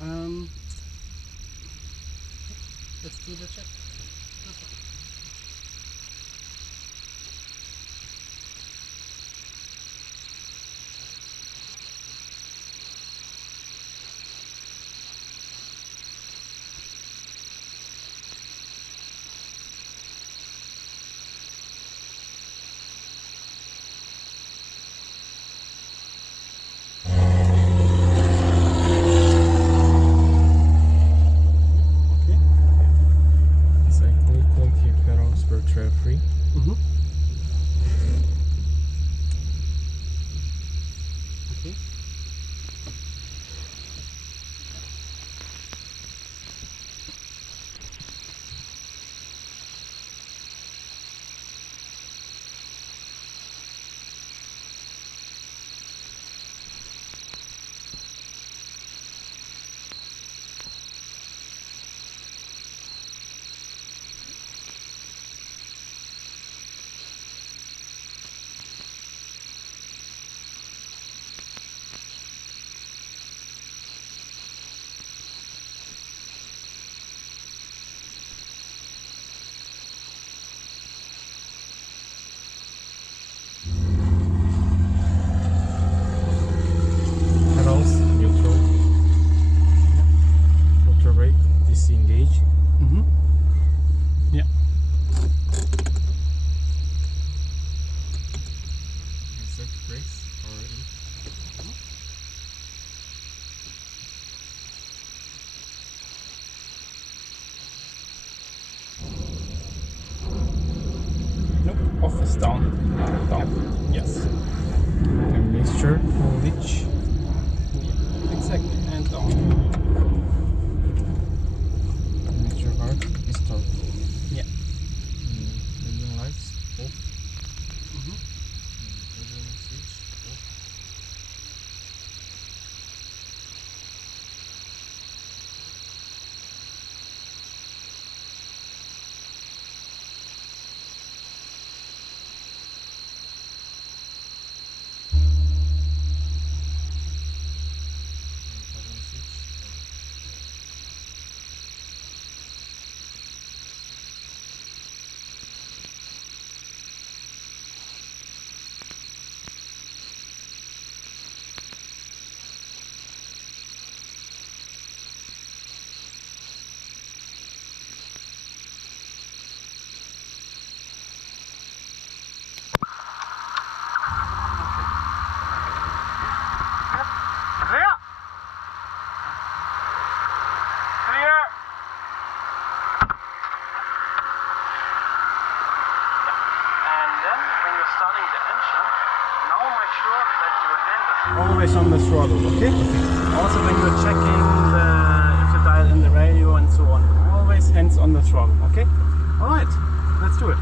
Um, let's do the check. Exactly 20 pedals per tread free. Mm-hmm. Okay. Pedals, neutral. Water brake, disengaged. Mm-hmm. Yeah. Insert brakes already. Nope. Off is down. Down. Yes. And mixture voltage. Yeah. Exactly. And down. Mixture hard is start. Yeah. Engine lights off. Mm-hmm. Engine switch off. Button switch off. Clear! Clear! And then, when you're starting the engine, now make sure that your hand is always on the throttle, okay? Also when you're checking if you dial in the radio and so on, always hands on the throttle, okay? Alright, let's do it.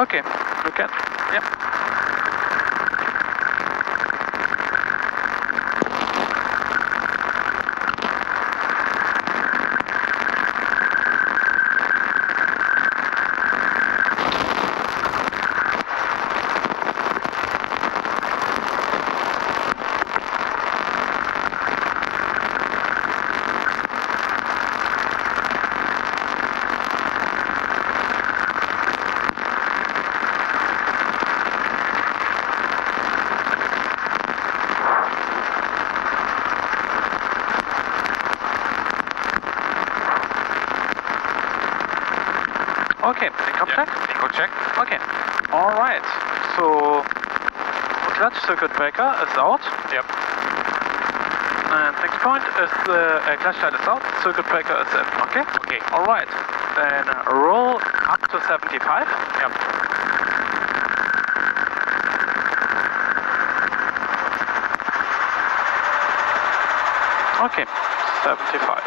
Okay, you can. Yep. Okay, income check? Income check. Okay. Alright. So clutch circuit breaker is out. Yep. And next point is the clutch light is out, circuit breaker is in. Okay? Okay. Alright. Then roll up to 75. Yep. Okay. 75.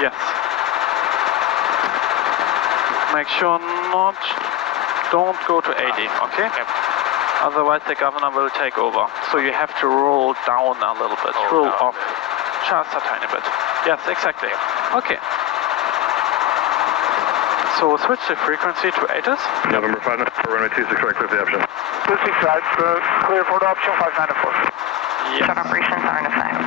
Yes. Make sure don't go to 80, okay? Yep. Otherwise the governor will take over. So you have to roll down a little bit, roll down. off just a tiny bit. Yes, exactly. Okay. So switch the frequency to 80s. November 5 for runway 26, right, clear for the option. 265, clear for the option 594. Yes. Short operations are in effect.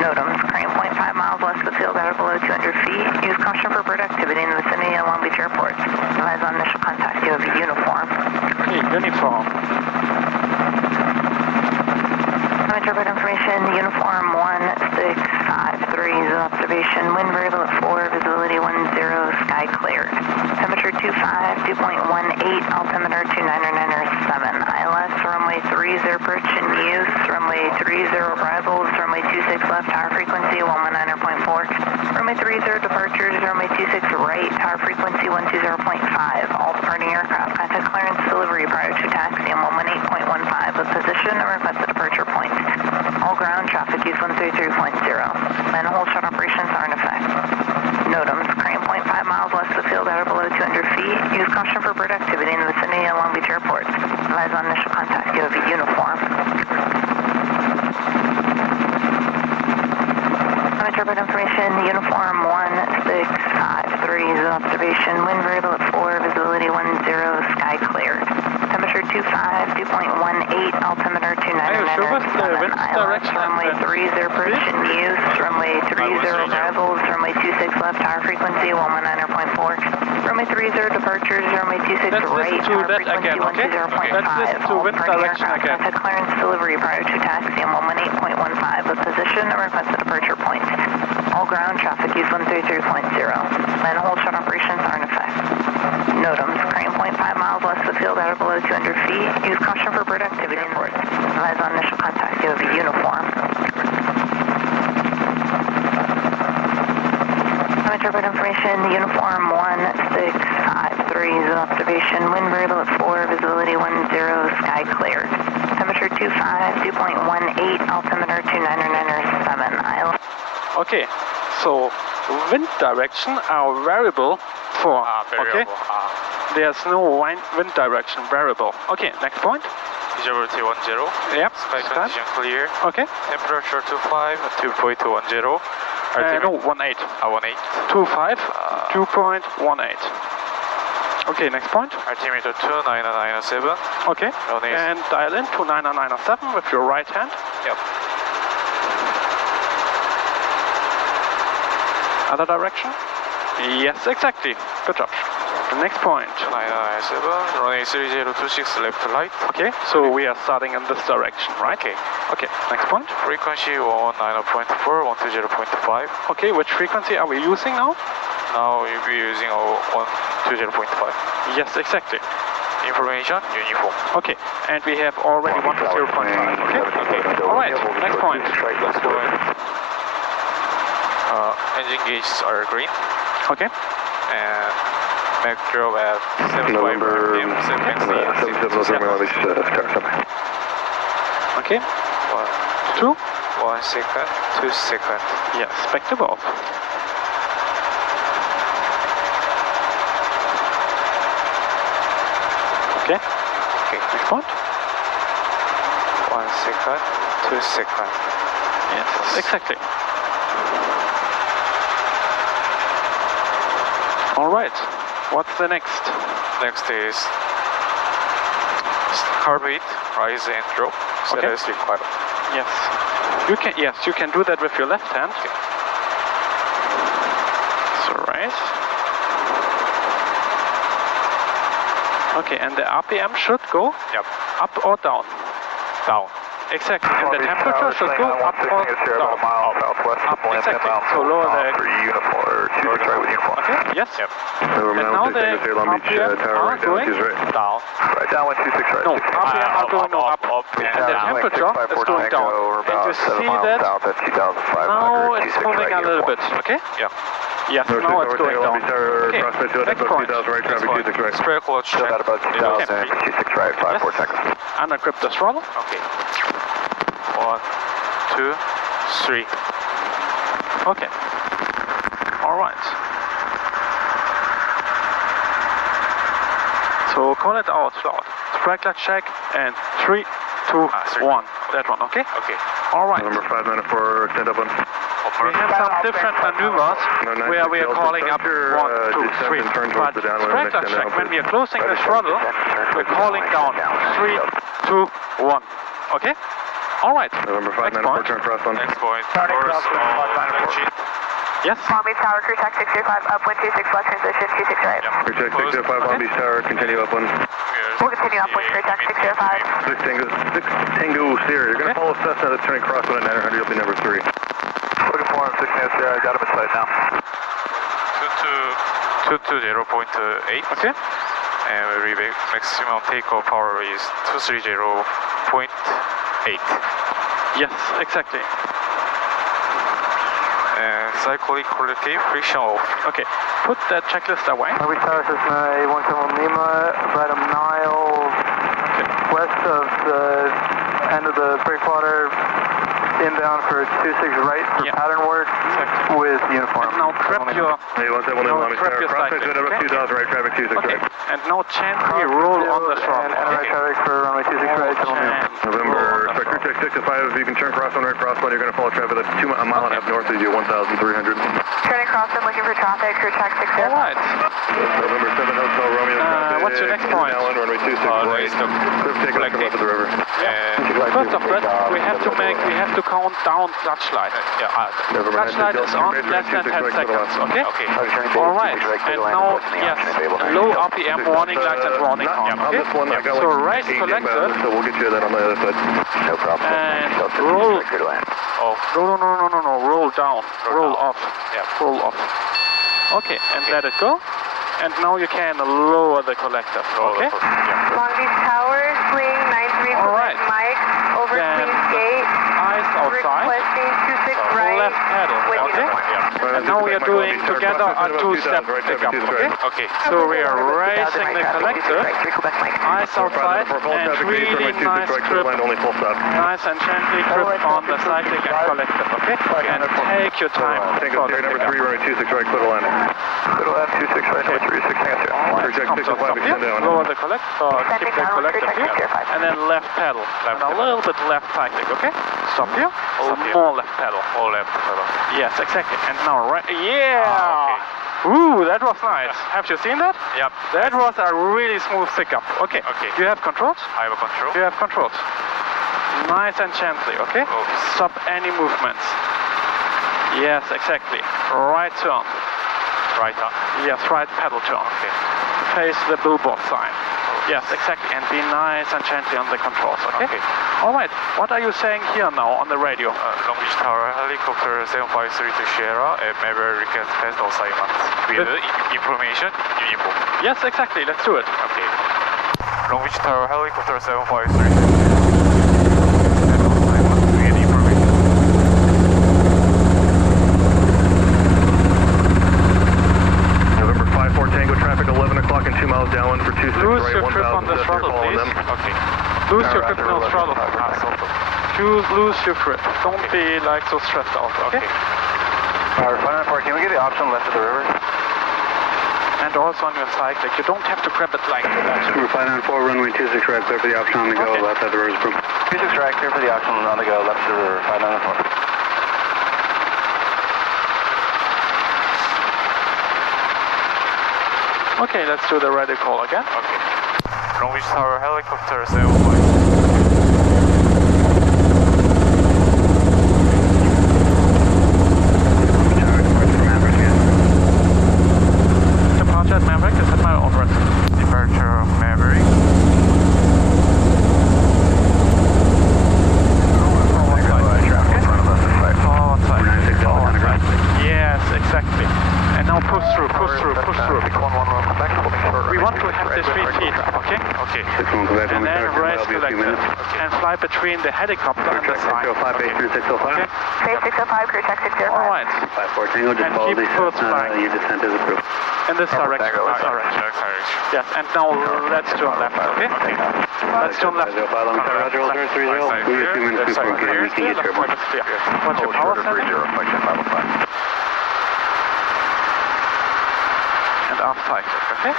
NOTAMs, crane point 5 miles west of the field at or below 200 feet. Use caution for bird activity in the vicinity of Long Beach Airport. Advise on initial contact, you have a uniform. Okay, uniform. Interpret information, uniform 1653, observation, wind variable at 4, visibility 10, sky cleared. Temperature 25, dew point 18, altimeter 299.7. ILS runway 30 approach in use, runway 30 arrivals, runway 26 left, tower frequency 119.4. Runway 30 departures, runway 26 right, tower frequency 120.5. All departing aircraft contact clearance delivery prior to taxi on 118.15 with position and requested departure point. All ground traffic use 133.0. Man hold shut operations are in effect. NOTAMs, crane point 5 miles west of the field at or below 200 feet. Use caution for bird activity in the vicinity of Long Beach Airport. Advise on initial contact, you have a uniform. Interpret information, uniform 1653, observation, wind variable at 4, visibility 10, sky cleared. Temperature 25, dew point 18, altimeter 299.7. ILS runway 30 approach in use, runway 30 arrivals, runway 26 left, tower frequency 119.4. Runway 30 departures, runway 26 right, tower frequency 120.5. All departing aircraft contact clearance delivery prior to taxi on 118.15 with position and requested departure point. All ground traffic use 133.0. Man hold shut operations are in effect. NOTAMs, crane point 5 miles west of the field at or below 200 feet. Use caution for bird activity in port. Advise on initial contact, you have a uniform. Interpret information, uniform 1653, observation, wind variable at 4, visibility 10, sky cleared. Temperature 25, dew point 18, altimeter 299.7. ILS. Okay, so wind direction are variable for, okay? Variable. There's no wind direction variable. Okay, next point. Visibility 10. Yep, Sky start. condition clear. Okay. Temperature 25, dew point 10. No, 18. 18. 25, dew point 18. Okay, next point. Altimeter 299.7. Okay, Runway and dial in to 9907 with your right hand. Yep. Other direction? Yes, exactly. Good job. The next point. 299.7. Runway 3026 left right. Okay, so we are starting in this direction, right? Okay. Okay, next point. Frequency 190.4, 120.5. Okay, which frequency are we using now? Now you'll be using 120.5. Yes, exactly. Information, uniform. Okay, and we have already 120.5. Okay. All right, next point. Let's go in. Engine gauges are green. Okay. And Mac drove at 75 November RPM, 7703, Okay. 1 second, 2 seconds. Yes, back to both. Okay. Next point. 1 second, 2 seconds. Yes, exactly. All right. What's the next? Next is heart rate, rise and drop. So Okay. that is required. Yes. You can do that with your left hand. So right. Okay, and the RPM should go Yep. up or down. Down. Exactly, and the temperature should go up or about a down. mile southwest Up, of Atlantic exactly. Mountain. So lower the- For uniform, or 26 right with uniform. Okay, yes. Yep. November And now 9 the Tango Sierra Long Beach RPM Tower are right down, going choose right. Down. Right down 126 right. No, 16. RPM are going up, and the temperature is going down. And you see that south at 2,500. now it's moving a little bit, okay? Yeah. Yes, North now 6 it's over going Tango Long down. Beach Tower, Okay, approximate to next about point. 2,000 right, traffic 26 right. Square clutch Still check. at about 2,000, 26 right, 5-4 seconds. Unequip the throttle. Okay. 1, 2, 3. Okay. All right. So call it out loud. Brake light check and 3, 2, 1. That one, okay? Okay. All right. November 594, stand up on. We have some different maneuvers where we are calling up 1, 2, 3. But brake light check, when we are closing the throttle, we're calling down 3, 2, 1. Okay? All right. November Next 594, point. turn cross on. Next point. Turning Course cross on on engine. Yes. Long Beach Tower, crew check 605, up 126 left transition, 26 right. Recheck 605 Long Beach Tower, continue upwind. We'll continue upwind, crew check 605. 6 Tango Sierra. You're going to follow Cessna that's turning crosswind at 900. You'll be number 3. Looking for him, 6 minutes there. I got him in sight now. 220.8. Okay. And maximum takeoff power is 230.8. Yes, exactly. And cyclic collective friction off. Okay. Put that checklist away. Long Beach Tower, Cessna 817 Lima, about a mile west of the end of the breakwater, inbound for 26 right for Yeah. pattern work with uniform. And now grab your... Hey, 171 No, Long Beach grab Tower. your Crosswind cycling, to about okay? 2,000 right, traffic 26 Okay. right. And now gently roll on the throttle. And right traffic for runway 26 right, gentlemen. November, sorry, crew check 6 to 5. If you can turn crosswind right, crosswind, you're going to follow traffic. That's a mile and a half north of you, 1,300. Turning cross and looking for traffic, crew check 605. All right. November 7 Hotel Romeo. What's your next point? Allen, runway 26 right. Cliff take off left of the river. First of all, we have to count down clutch light. November Clutch light is on less than 10 seconds, okay? Okay. All right, and now, yes, low RPM warning lights and warning horn, On okay? this one, I got So like right 8 collected inbound, so we'll get you that on the other side. No problem. and roll. Oh. No, roll down, roll off. Yeah. Roll off. Okay, and let it go. And now you can lower the collector, okay? Yeah. Long Beach Tower, swing 93 All right. Mike, over Then Queens Gate, Eyes outside, requesting 26 right. left pedal, with okay? uniform. And now we are doing together a two-step pickup, okay? Okay. So we are raising the collector, eyes outside, and really nice grip, Only full stop. nice and gently grip on the cyclic and collector, okay? And take your time Tango for the Sierra number 3, pickup. runway 26 right, clear the line. Clear the line, 26 right, number 3, 6 Tango Sierra. All right, Project come to 605, stop here, extend down. lower the collector, keep the collector here, and then left pedal, and a little bit left cyclic, okay? Stop here, more left pedal. All left pedal. Yes, exactly, and now right, yeah! Ooh, that was nice. Have you seen that? Yep. That was a really smooth pickup. Okay. Okay. Do you have controls? I have a control. You have controls. Nice and gently, okay? Oops. Stop any movements. Yes, exactly. Right turn. Right on. Yes, right pedal turn. Okay. Face the billboard sign. Yes, exactly. And be nice and gently on the controls, okay? Okay. All right. What are you saying here now on the radio? Long Beach Tower, helicopter 753 to Sierra, and maybe request test assignment. With information, uniform. Yes, exactly. Let's do it. Okay. Long Beach Tower, helicopter 753. Test assignment with information. November 54 Tango, traffic 11 o'clock and 2 miles downwind for 26 Lose right, your grip 1,000 on the Cessna, throttle, following please. them. Okay. Lose your grip on the throttle. Lose your grip. Don't be like so stressed out, okay? Alright, 594, can we get the option left of the river? And also on your cyclic, you don't have to grab it like that. Number 594, runway 26 right, clear for the option on the go, Okay. left side of the road is approved. 26 right, clear for the option on the go, left to the 594. Okay, let's do the ready call again. Okay. Bromwich Tower helicopter 75. Departure at Maverick, is at my own risk. Departure of Maverick. Forward side. 960 on the ground. Yes, exactly. And now push through, push through, push through. We want to have the 3 feet up, okay? Okay. 61 Quebec, And on the then tower, raise that'll be a few collective. minutes. And fly between the helicopter and the Check side. 605, base turn 605. Okay? Base 605, crew check 605. Alright. 54 Tango, just And follow keep these, course flying. your descent is approved. In this direction. Alright. Yes, and now let's turn left, okay? Let's turn left. 505 on the tower, Roger, Roger, 30. We have 2 minutes before we can get airborne. What's your power setting? And off cyclic, okay?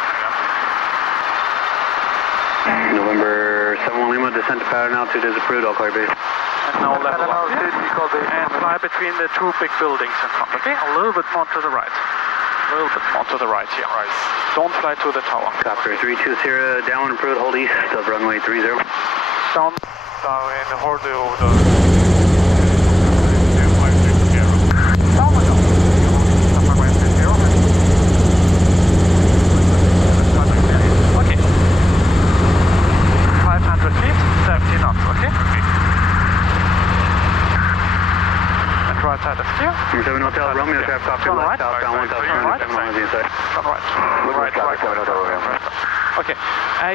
November 71 Lima, descent to pattern altitude is approved, all clear base. And now level up here. And fly between the 2 big buildings in front, okay? A little bit more to the right. A little bit more to the right here. Right. Don't fly to the tower. Copter 32 Sierra, downwind approved, hold east, still runway 30. Down. Down in the hold of the... Down we go. Runway 30. Okay. 500 feet, 70 knots, okay? And right side is clear. Number 7 Hotel, Romeo, traffic off your Turn left, right. southbound 1,207 miles inside. Turn right. Right. Okay.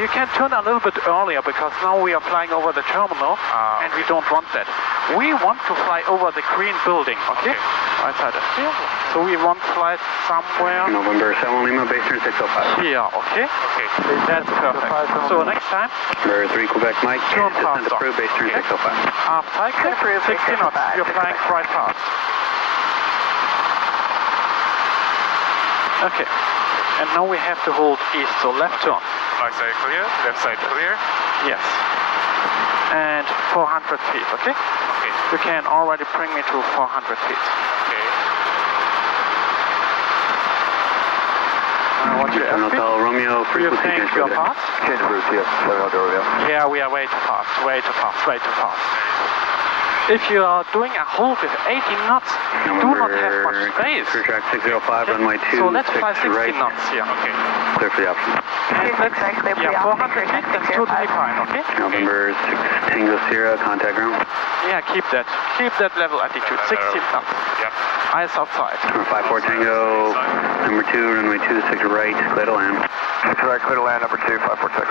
You can turn a little bit earlier because now we are flying over the terminal and we don't want that. We want to fly over the green building, okay? Right side is clear. So we want to fly somewhere November 7 Lima, base turn 605. here, okay? Okay. That's perfect. So next time, Number 3 Quebec Mike, Turn descent faster. approved, base turn 605. half cyclic, 60 knots. You're flying right past. Okay. And now we have to hold east, so left turn. Right side clear, left side clear. Yes. And 400 feet, okay? Okay. You can already bring me to 400 feet. Okay. What's your 7 airspeed? Hotel Romeo, Do you frequency think change you're over there. fast? Change of route, yes, 7 Hotel Romeo. Yeah, we are way too fast, way too fast, way too fast. If you are doing a hold with 80 knots, you do not have much space. Crew track 605, runway 2, So let's fly 60 right, knots here. Okay. clear for the option. And let's, yeah, 400 feet, that's totally fine, okay? November 6 Tango Sierra, contact ground. Yeah, keep that level attitude, 60 knots. Yep. Eyes outside. Number 54 Tango, number 2, runway 26 right, clear to land. 6 right, clear to land, number 2, 546.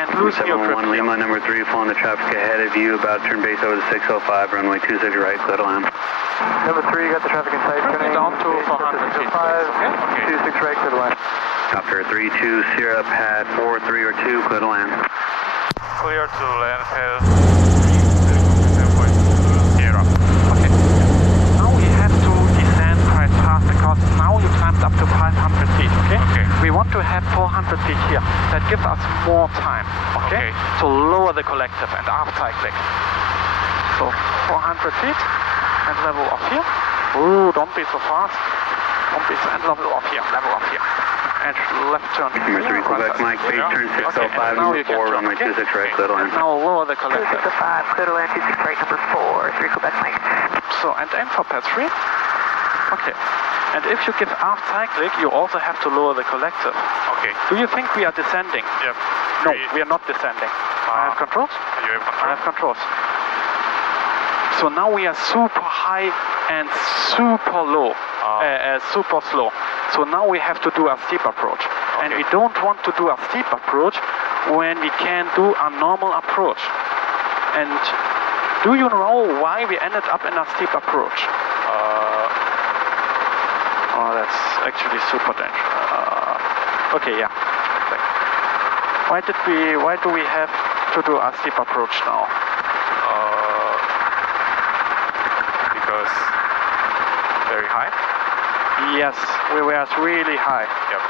And lose your grip 711 here. Lima, number 3, following the traffic ahead of you, about to turn base over to 605, runway 26 right, clear to land. Number 3, you got the traffic in sight. Bring it down to 400 feet, 5, okay? 26 right, clear to land. Copter 32 Sierra, pad 4, 3 or 2, clear to land. Clear to land head 7.2 Sierra. Okay. Now we have to descend quite fast because now you climbed up to 500 feet, okay? Okay. We want to have 400 feet here. That gives us more time, okay? Okay. To lower the collective and aft cyclic. So 400 feet and level off here. Ooh, don't be so fast. Don't be so, and level off here, level off here. And left turn. Number 3 Quebec Mike, base turn 605, now number you can 4, turn, runway okay? 26 right, clear to land. Now lower the collective. 2605, clear to land, 26 right, number 4, 3 Quebec Mike. So, and aim for pass 3. Okay. And if you give aft cyclic, you also have to lower the collective. Okay. Do you think we are descending? Yep. No, we are not descending. I have controls? You have I control? have controls. So now we are super high and super low, super slow. So now we have to do a steep approach. And we don't want to do a steep approach when we can do a normal approach. And do you know why we ended up in a steep approach? Oh, that's actually super dangerous. Okay, yeah. Why do we have to do a steep approach now? Because very high. Yes, we were really high. Yep.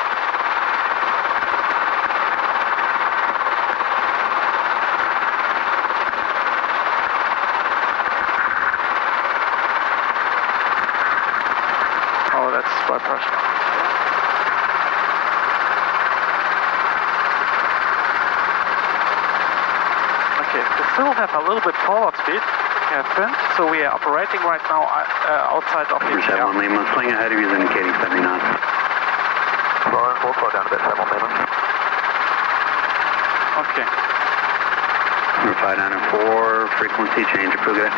by pressure. Okay, we still have a little bit forward speed, Captain, so we are operating right now outside of the Number 71 Lima, swing ahead of you is indicating 70 knots. We'll slow down a bit, 71 Lima. Okay. Number 594, frequency change, approve it.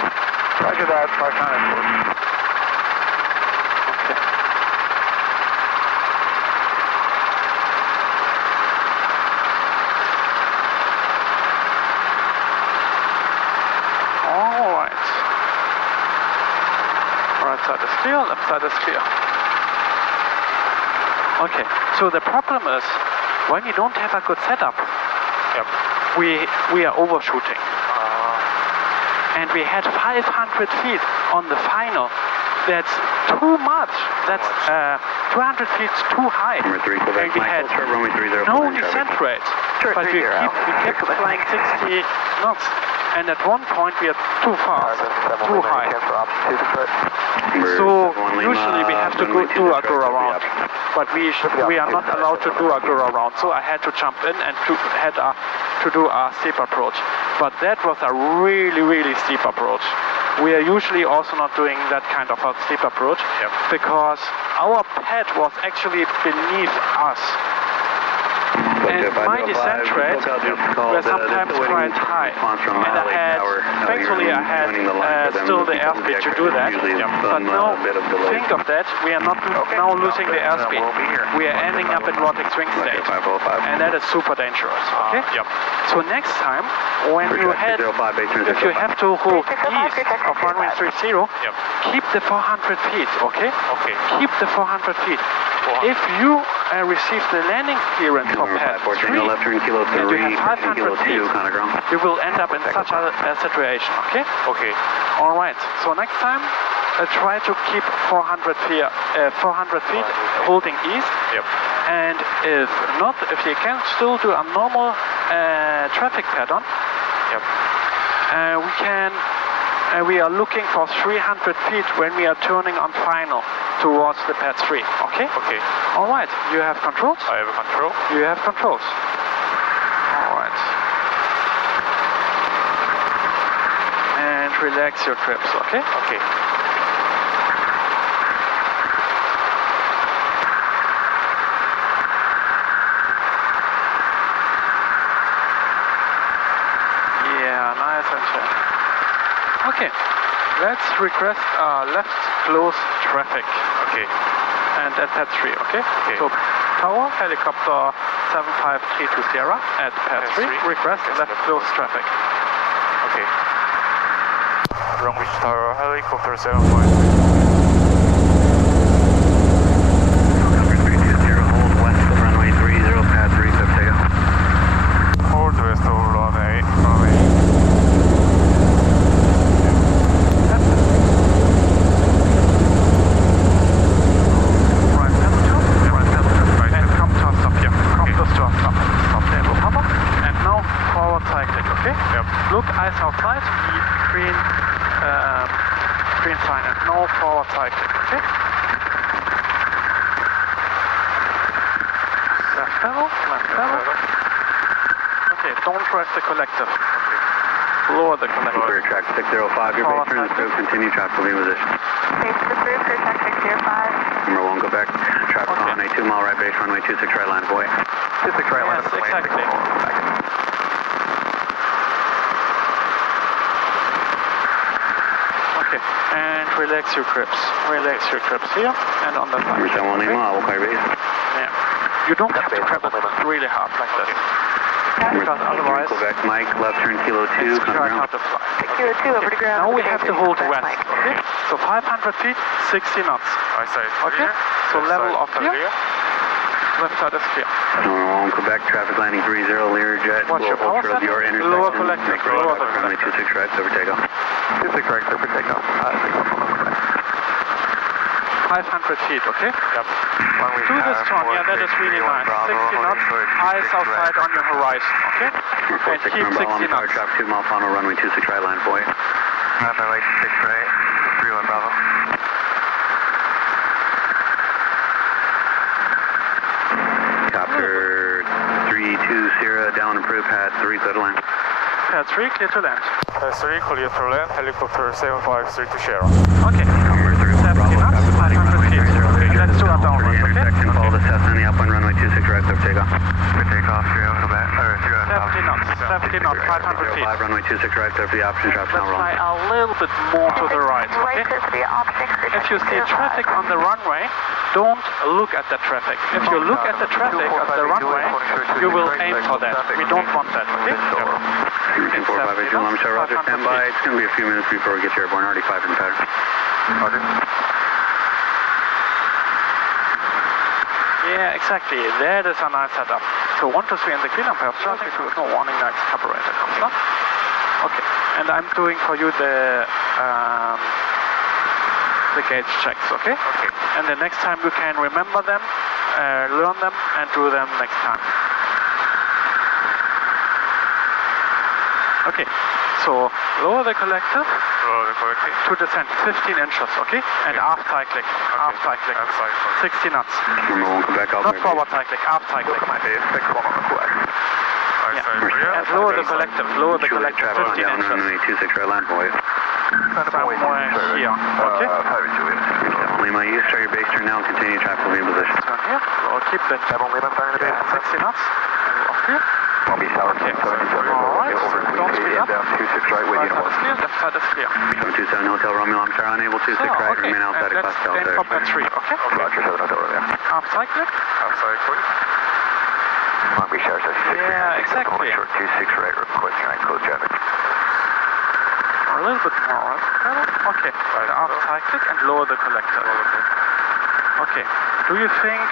Roger that, 594. Okay. All right. Right side is clear, left side is clear. Okay, so the problem is when you don't have a good setup, we are overshooting. And we had 500 feet on the final. That's too much. That's 200 feet too high. Number 3, Quebec, And we had Michael, runway 30. no descent rate. But we kept flying 60 knots. And at one point we are too fast, too high. So usually we have to do a go around, but we are not allowed to do a go around. So I had to jump in and to do a steep approach. But that was a really steep approach. We are usually also not doing that kind of a steep approach because our pad was actually beneath us. And my descent rate were sometimes quite high. And I had, thankfully I had still the airspeed to do that. But now, think of that, we are not now losing the airspeed. We are ending up in rotting swing state. And that is super dangerous, okay? So next time, when you head, if you have to hold east of runway 30, keep the 400 feet, okay? Keep the 400 feet. If you receive the landing clearance for pad 3, left turn kilo 3, and you have 500 kilo 2, feet, you will end up in such a situation, okay? All right, so next time, try to keep 400 feet holding east. And if not, if you can still do a normal traffic pattern, we are looking for 300 feet when we are turning on final towards the pad 3, okay? All right, you have controls? I have control. You have controls. All right. And relax your trips, okay? Yeah, nice and chill. Okay, let's request left close traffic. And at pad 3, okay? So tower, helicopter 753 Sierra at pad 3, request left close traffic. Long Beach Tower, helicopter 753. Number 320, hold west of runway 30, pad 3, so takeoff. Hold west of runway. Look, eyes outside, green sign, and no forward cycling, okay? Left pedal. Okay, don't press the collective. Lower the collective. Clear track 605, your base turn is approved, continue track will be in position. Base approved, clear track 605. Number 1, go back, traffic on a 2 mile right base, runway 26 right line, boy. 26 right line. Yes, exactly. Okay, and relax your grips. Relax your grips here and on the back. Number 71 Lima, I will clear base. Yeah. You don't have to grab it really hard like this. Because otherwise, Quebec, Mike, left turn kilo 2, it's come quite around. hard to fly. Kilo 2 over to ground. Now we have to hold west, okay? So 500 feet, 60 knots. Okay? So level off here. Left side is clear. Number 1, Quebec, traffic landing 30, Learjet, Watch your power of your setting. intersection. Lower collective. Lower the Runway collective. 26 right, over takeoff. 26 right, over takeoff. 500 feet, okay? Do this turn, yeah, that is really nice. 60 knots, eyes outside on your horizon, okay? And keep 60 knots. Traffic 2 mile final, runway 26 right line, boy. Runway 6 right, 31 Bravo. November 320 down approved, pad 3, clear to land. Pad 3, clear to land. Pad 3, clear to land, helicopter 753 to Sierra. Okay. Number 3, 70 Bravo, knots, 500 feet. And let's do a for downwind, the okay? intersection, follow the Cessna on the upwind runway 26 right, clear for takeoff. Clear takeoff, 70 knots, 70 knots, 500 feet. 5 runway 26 right, clear for the option, traffic Let's now fly wrong. a little bit more to the right, okay? If you see traffic on the runway, don't look at the traffic. If you look at the traffic of the runway, you will aim for that. We don't want that, okay? 24582, Lama Shah, Roger, stand by. It's going to be a few minutes before we get you airborne. Already 5 in the pattern. Roger. Yeah, exactly. That is a nice setup. So 1 to 3 in the clean up, have traffic, so no warning lights, carburetor comes up. Okay, and I'm doing for you the gauge checks, okay? Okay. And the next time you can remember them, learn them, and do them next time. Okay, so lower the collective Lower the collective. to descend 15 inches, okay? And aft cycling, aft cycling, Aft cycling. 60 knots. Number 1, Quebec, Not forward cycling, aft cycling. Yeah. And lower the collective, 15 Traffic down inches. runway 26 right, land boy. Somewhere here, okay? 7 Lima, you start your base turn now and continue traffic will be in position. Turn here, so keep that 60 knots, and off here. Okay, alright, don't speed up. Right side is clear, left side is clear. 727 Hotel Romeo, I'm sorry, unable to, 6 right, Okay, remain outside and of let's class aim Delta. for pad 3, okay? Roger, 7 Hotel Romeo. Aft cycling. Aft cycling. Yeah, exactly. Short 26 right, request giant close traffic. A little bit more, right? Okay, the aft cycling and lower the collector. Okay, do you think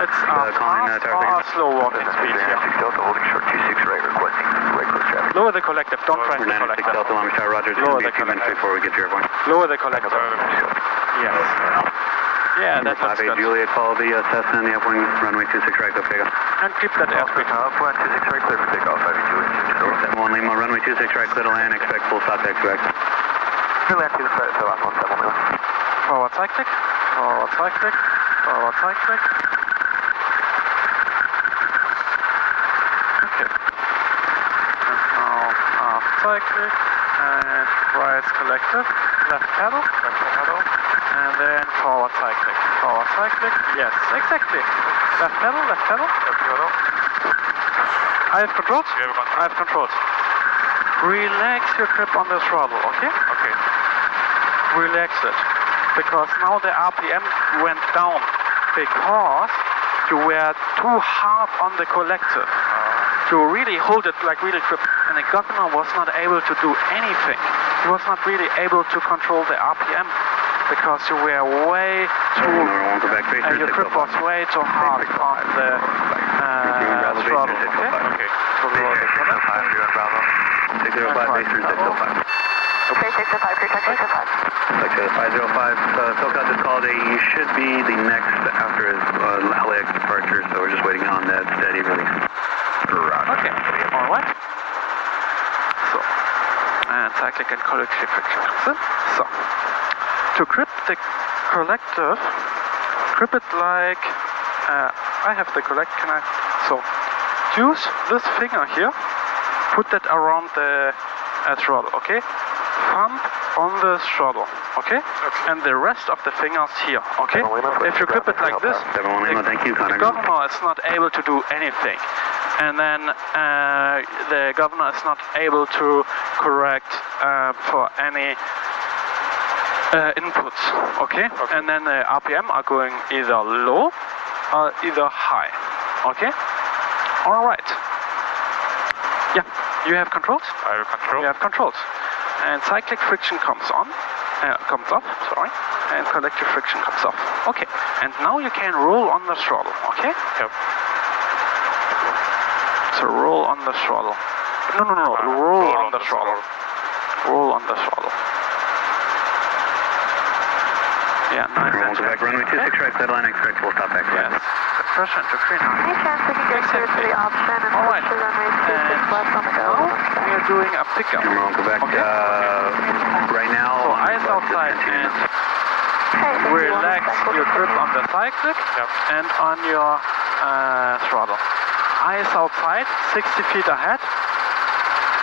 it's a fast or a slow walking speed here? Delta holding short 26 right, requesting right close traffic. Lower the collective, don't press the 96 collector. Delta Lama Shah, Roger, it's Lower going to be a the few minutes collector. before we get to airborne. Lower the collector. Yes. Yeah, that looks 58 good. Juliet, follow the Cessna on the upwind runway 26 right, go takeoff. And keep that airspeed. Upwind 26 right, clear for takeoff, 5 Juliet. 71 Lima, runway 26 right, clear to land, expect full stop to expect. Clear land 26 right, so last one, 7 Lima. Forward cycling, forward cycling, forward cycling. Okay. And now aft cycling, and right collective, left pedal, and then forward cycling. Forward cycling, yes, exactly. Left pedal, left pedal. I have controls? You have control. I have controls. Relax your grip on the throttle, okay? Okay. Relax it. Because now the RPM went down because you were too hard on the collective. You really hold it like really grip, and the governor was not able to do anything. He was not really able to control the RPM because you were way too, your grip was way too hard on the throttle, okay? Okay. So lower the throttle. 605, base turn 605. Okay, 605, protect 605. 505, SoCal just called you should be the next after his LAX departure, so we're just waiting on that steady release. Okay, alright. So, and cyclic and collective friction comes in. So, to grip the collective, grip it like, I have the collect, can I? So, use this finger here, put that around the throttle, okay? Thumb on the throttle, okay? And the rest of the fingers here, okay? If you grip it like this, 71 Lima, thank you, the Connor. governor is not able to do anything. And then the governor is not able to correct for any inputs, okay? And then the RPM are going either low or either high, okay? All right. Yeah, you have controls? I have control. You have controls. And cyclic friction comes on, comes up, sorry, and collective friction comes off. Okay, and now you can roll on the throttle, okay? Yep. So roll on the throttle. No, roll on the throttle. Roll on the throttle. Yeah, nice. Roll to back, runway 26 right, clear line, expect full stop back. Yes. Pressure into green. Any chance we can get clear to the option and Alright. push the runway 26 left on the go? Now we are doing a pickup. Number 1 Quebec, Okay. right now. So eyes outside and Relax your grip on the cyclic and on your throttle. Eyes outside, 60 feet ahead.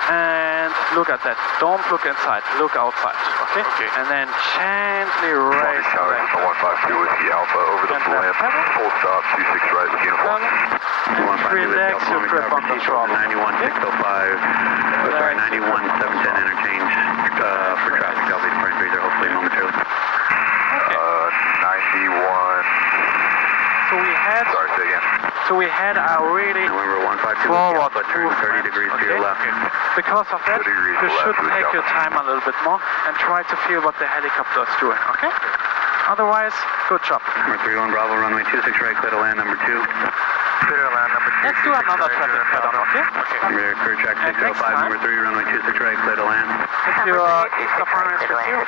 And look at that. Don't look inside. Look outside. Okay? And then gently raise the leg. 152 Whiskey Alpha over the blimp. Full stop, 26 right, uniform. And relax your grip on the throttle. 91605. Sorry, 91710 interchange for traffic. Delta Sprint 30, hopefully momentarily. 91. So we had. Sorry, say again. So we had a really November 152 forward Alpha, turn 30 degrees to your left. Because of that, 30 degrees you to should left, take your time a little bit more and try to feel what the helicopter is doing, okay? Otherwise, good job. Number 31 Bravo, runway 26 right, clear to land number 2. Clear to land number 2. Let's do another traffic pattern, okay? Number clear track And next 605, time- number 3, runway 26 right, clear to land. If your performance receive,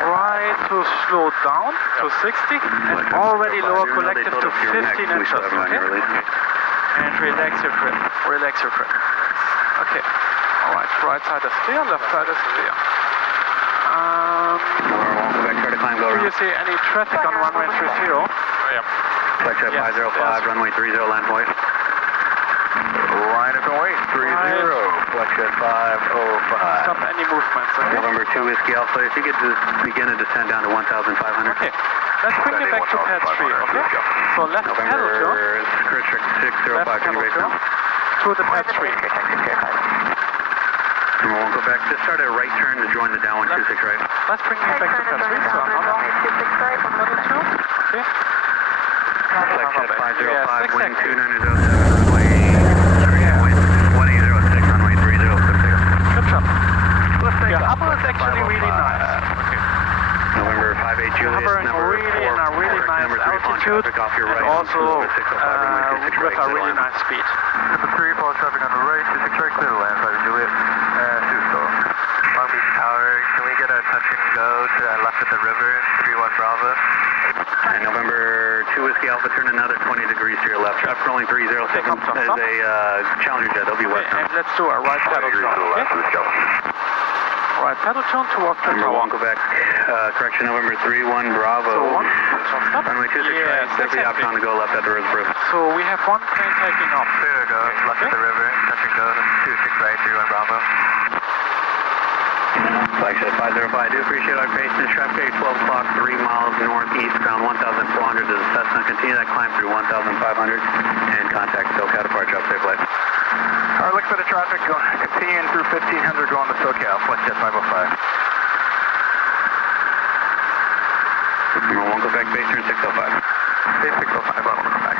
try to slow down to 60 and already lower collective to 15 inches, okay? And relax your grip. Relax your grip. Okay. Alright, right side is clear, left side is clear. Try to climb, go Do you around. see any traffic on runway 30? Flight check Yes, 505, yes. runway 30, land point. Line up and wait, 30. Flight check 505. Stop any movements, okay? November 2 Whiskey Alpha, if you could just begin to descend down to 1,500. Okay. Let's bring you back to pad 3, okay? So left pedal turn, November, clear track 605, left can you pedal base turn now? to the pad 3. Number 1, go back, just start a right turn to join the downwind 26 right. Let's bring you back to pad 3, so another pedal turn, okay? Flight check 505, wind exactly. 2907, runway 1806, runway 30, clear takeoff. Good job. Your hubble is actually really nice. November 58 Juliet, Hovering number really 4, in a really nice number 3, altitude traffic off your and right, also November 605, runway 26 with right, a really nice speed. Number 3, follow traffic on the right, 26 right, clear to land, 5 Juliet. Susto. Long Beach Tower, can we get a touch and go to that left at the river, 31 Bravo? And November 2 Whiskey Alpha, turn another 20 degrees to your left. Traffic rolling 307 come, stop, is stop. a Challenger jet, they'll be Okay, westbound. and let's do a right pedal turn, okay? Right pedal turn towards the Number tower. 1, go back. Correction, November 31 Bravo. So one, so stop. Runway 26 Yes, right, simply exactly. option to go left at the river. So we have one plane taking off. Clear to go, left at the river, touch and go, 26 right, 31 Bravo. Flagship 505, I do appreciate our patience. Traffic 12 o'clock, 3 miles northeastbound, 1,400 to the Cessna. Continue that climb through 1,500 and contact SoCal departure. Safe flight. Alright, look for the traffic, continuing through 1500, going to SoCal, flight jet 505. Number 1, go back, base turn 605. Base 605, welcome back.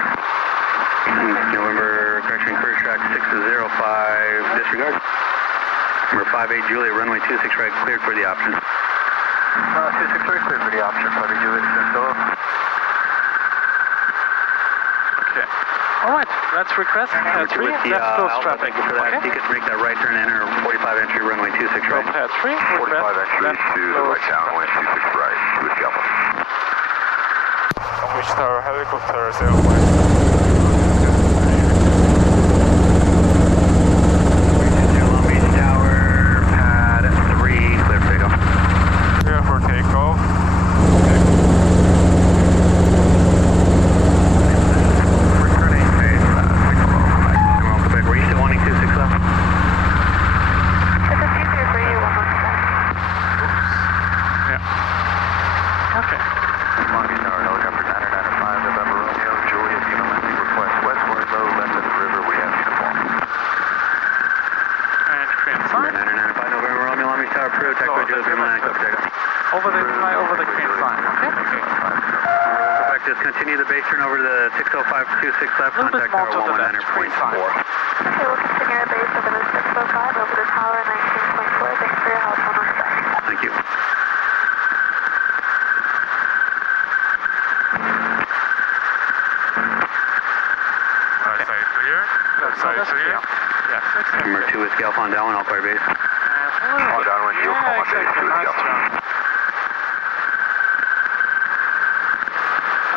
November, correction, cruise track 605, disregard. Number 58 Juliet, runway 26 right, cleared for the option. 26 right, clear for the option, 5 Juliet, Susto. Okay. Alright, let's request pad 3, let's close traffic, Thank you for that. okay? You could make that right turn, enter 45 entry, runway 26 So right. pad 3, 45 request entry left to the right downwind, 26 right, Whiskey Alpha. Long Beach Tower helicopter 05. Long Beach Tower, pad 3, clear for takeoff. Clear for takeoff. Returning phase, 6 We'll go back. Were you still wanting 26 left? If it's easier for you, one more time. Yeah. Okay. Long Beach Tower helicopter 9905, November Romeo, Juliet, unit landing request westward, low left at the river, we have uniform. And green sign. 995 November Romeo, Long Beach Tower, approved. Taxi Juliet, green line, clear for takeoff. Fly over the green sign, okay? Go back, just continue the base turn over to the 60526 left, A little bit contact more tower to the left, green sign. 119.4. Okay, we'll continue our base over the 605 over the tower 19.4. Thanks for your help on our side. Thank you. Right side clear. Left So side that's clear. Yes, exactly. Number 2 Whiskey Alpha on downwind, all clear base. All downwind, you'll call Yeah, my base, exactly. Whiskey Nice Alpha. job.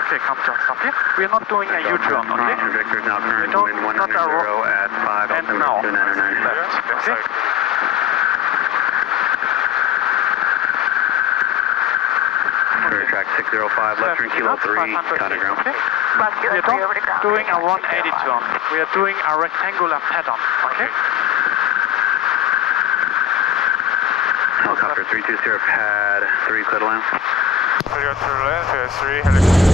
Okay, come to stop here. We are not doing a U-turn, okay? Victor's now current don't- wind not 190 a at 5, And altimeter now, 299. left, Left okay? side. Clear track contact 605, left turn kilo 3, contact ground. Left We kilo are 3 over to ground. doing a 180 turn. We are doing a rectangular pattern, okay? Helicopter 320, pad 3, clear to land. Clear to land, 3, helicopter.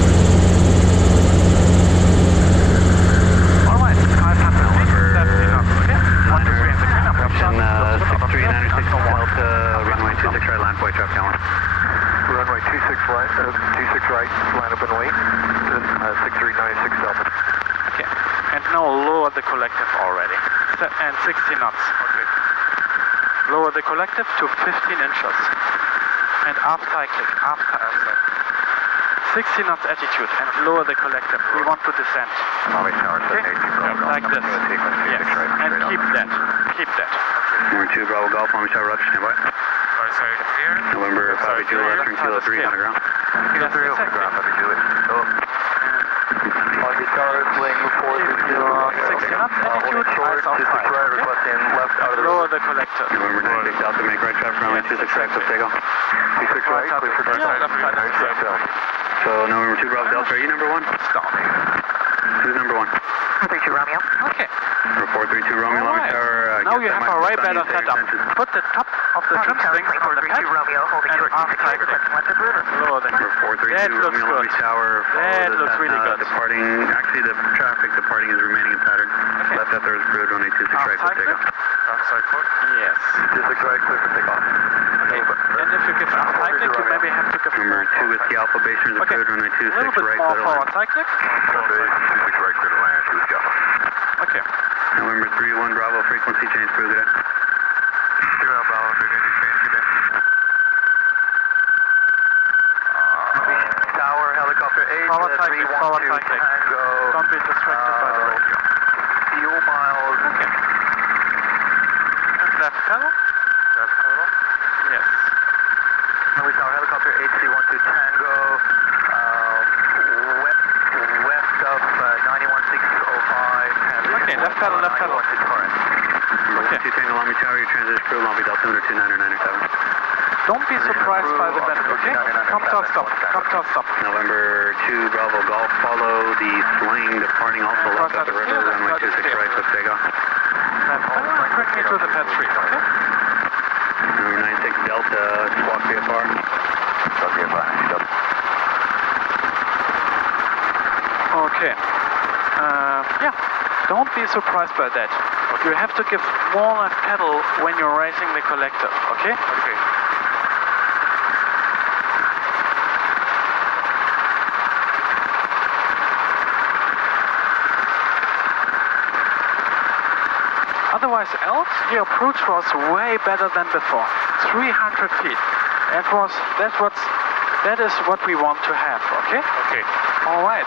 Alright, Sky Panther 70 knots, okay? 1 to 3 in the cleanup. Option 6396 Delta, runway 26 right, land for traffic on 1. Runway 26 right, 26 right, line up and wait. 6396 Delta. Okay, and now lower the collective already. And 60 knots. Okay. Lower the collective to 15 inches. And aft cyclic, aft cyclic. 60 knots attitude and lower the collective. We want to descend. Okay? Like this. Yes. And keep that. Keep that. Number 2, Bravo Golf, Longby Tower, Roger, stand by. Right side clear. November 5 Juliet, left turn kilo 3, on the ground. Kilo 3 over ground, Juliet. Longby Tower, swing 60 knots attitude, eyes off high. right, requesting left out of the Lower the collective. November 96 Delta, make right traffic, runway 26 right, cliff takeoff. 26 right, clear for direct Yeah, side. left side. So November 2 Bravo Delta, are you number 1? Stop. Who's number 1? 32 Romeo. Okay. Report 32 Romeo, Longby Alright. Tower. Now you have a way better setup. Put the top of the trim strings on the pad Romeo, holding and short off cyclic. requesting left of river. Lower the Report 32 That looks Romeo, Longby good. Tower. That Follow the looks really Cessna good. departing. Actually, the traffic departing is remaining in pattern. Okay. Left after is approved, runway 26 Off right, cliff cyclic. takeoff. Off cyclic. Yes. 26 right, clear for takeoff. Okay. And if you give off cyclic, you maybe have to give Number 2 Whiskey Alpha, base turns Okay. approved, runway a little 26 bit right, more clear to forward land. cyclic. 26 right, clear to land, Whiskey Alpha. Okay. November 3-1 Bravo, frequency change, approved, good day. 3 Bravo, frequency change, good day. Tower, helicopter 8, Forward cyclic, forward 312 cyclic. Tango. Don't be distracted by the radio. Fuel miles. Okay. And left pedal. Left pedal. Yes. We Tower, helicopter 8 312 Tango. West of 91605. Okay, left pedal, left pedal. Number 1 2 Tango, Longby Tower, your transition approved, Longby Delta, under 29997. Don't be surprised by the wind, okay? Come to a stop. Come to a stop. November 2 Bravo Golf, follow the sling departing also And left cross up the out river, the runway field, 26 right, cliff takeoff. Left pedal, bring me to the pad 3, okay? Number 96 Delta, squawk VFR. Squawk VFR, stop. Okay. Yeah, don't be surprised by that. You have to give more left pedal when you're raising the collective, okay? Okay. Otherwise else, your approach was way better than before. 300 feet. That is what we want to have, okay? Okay. All right.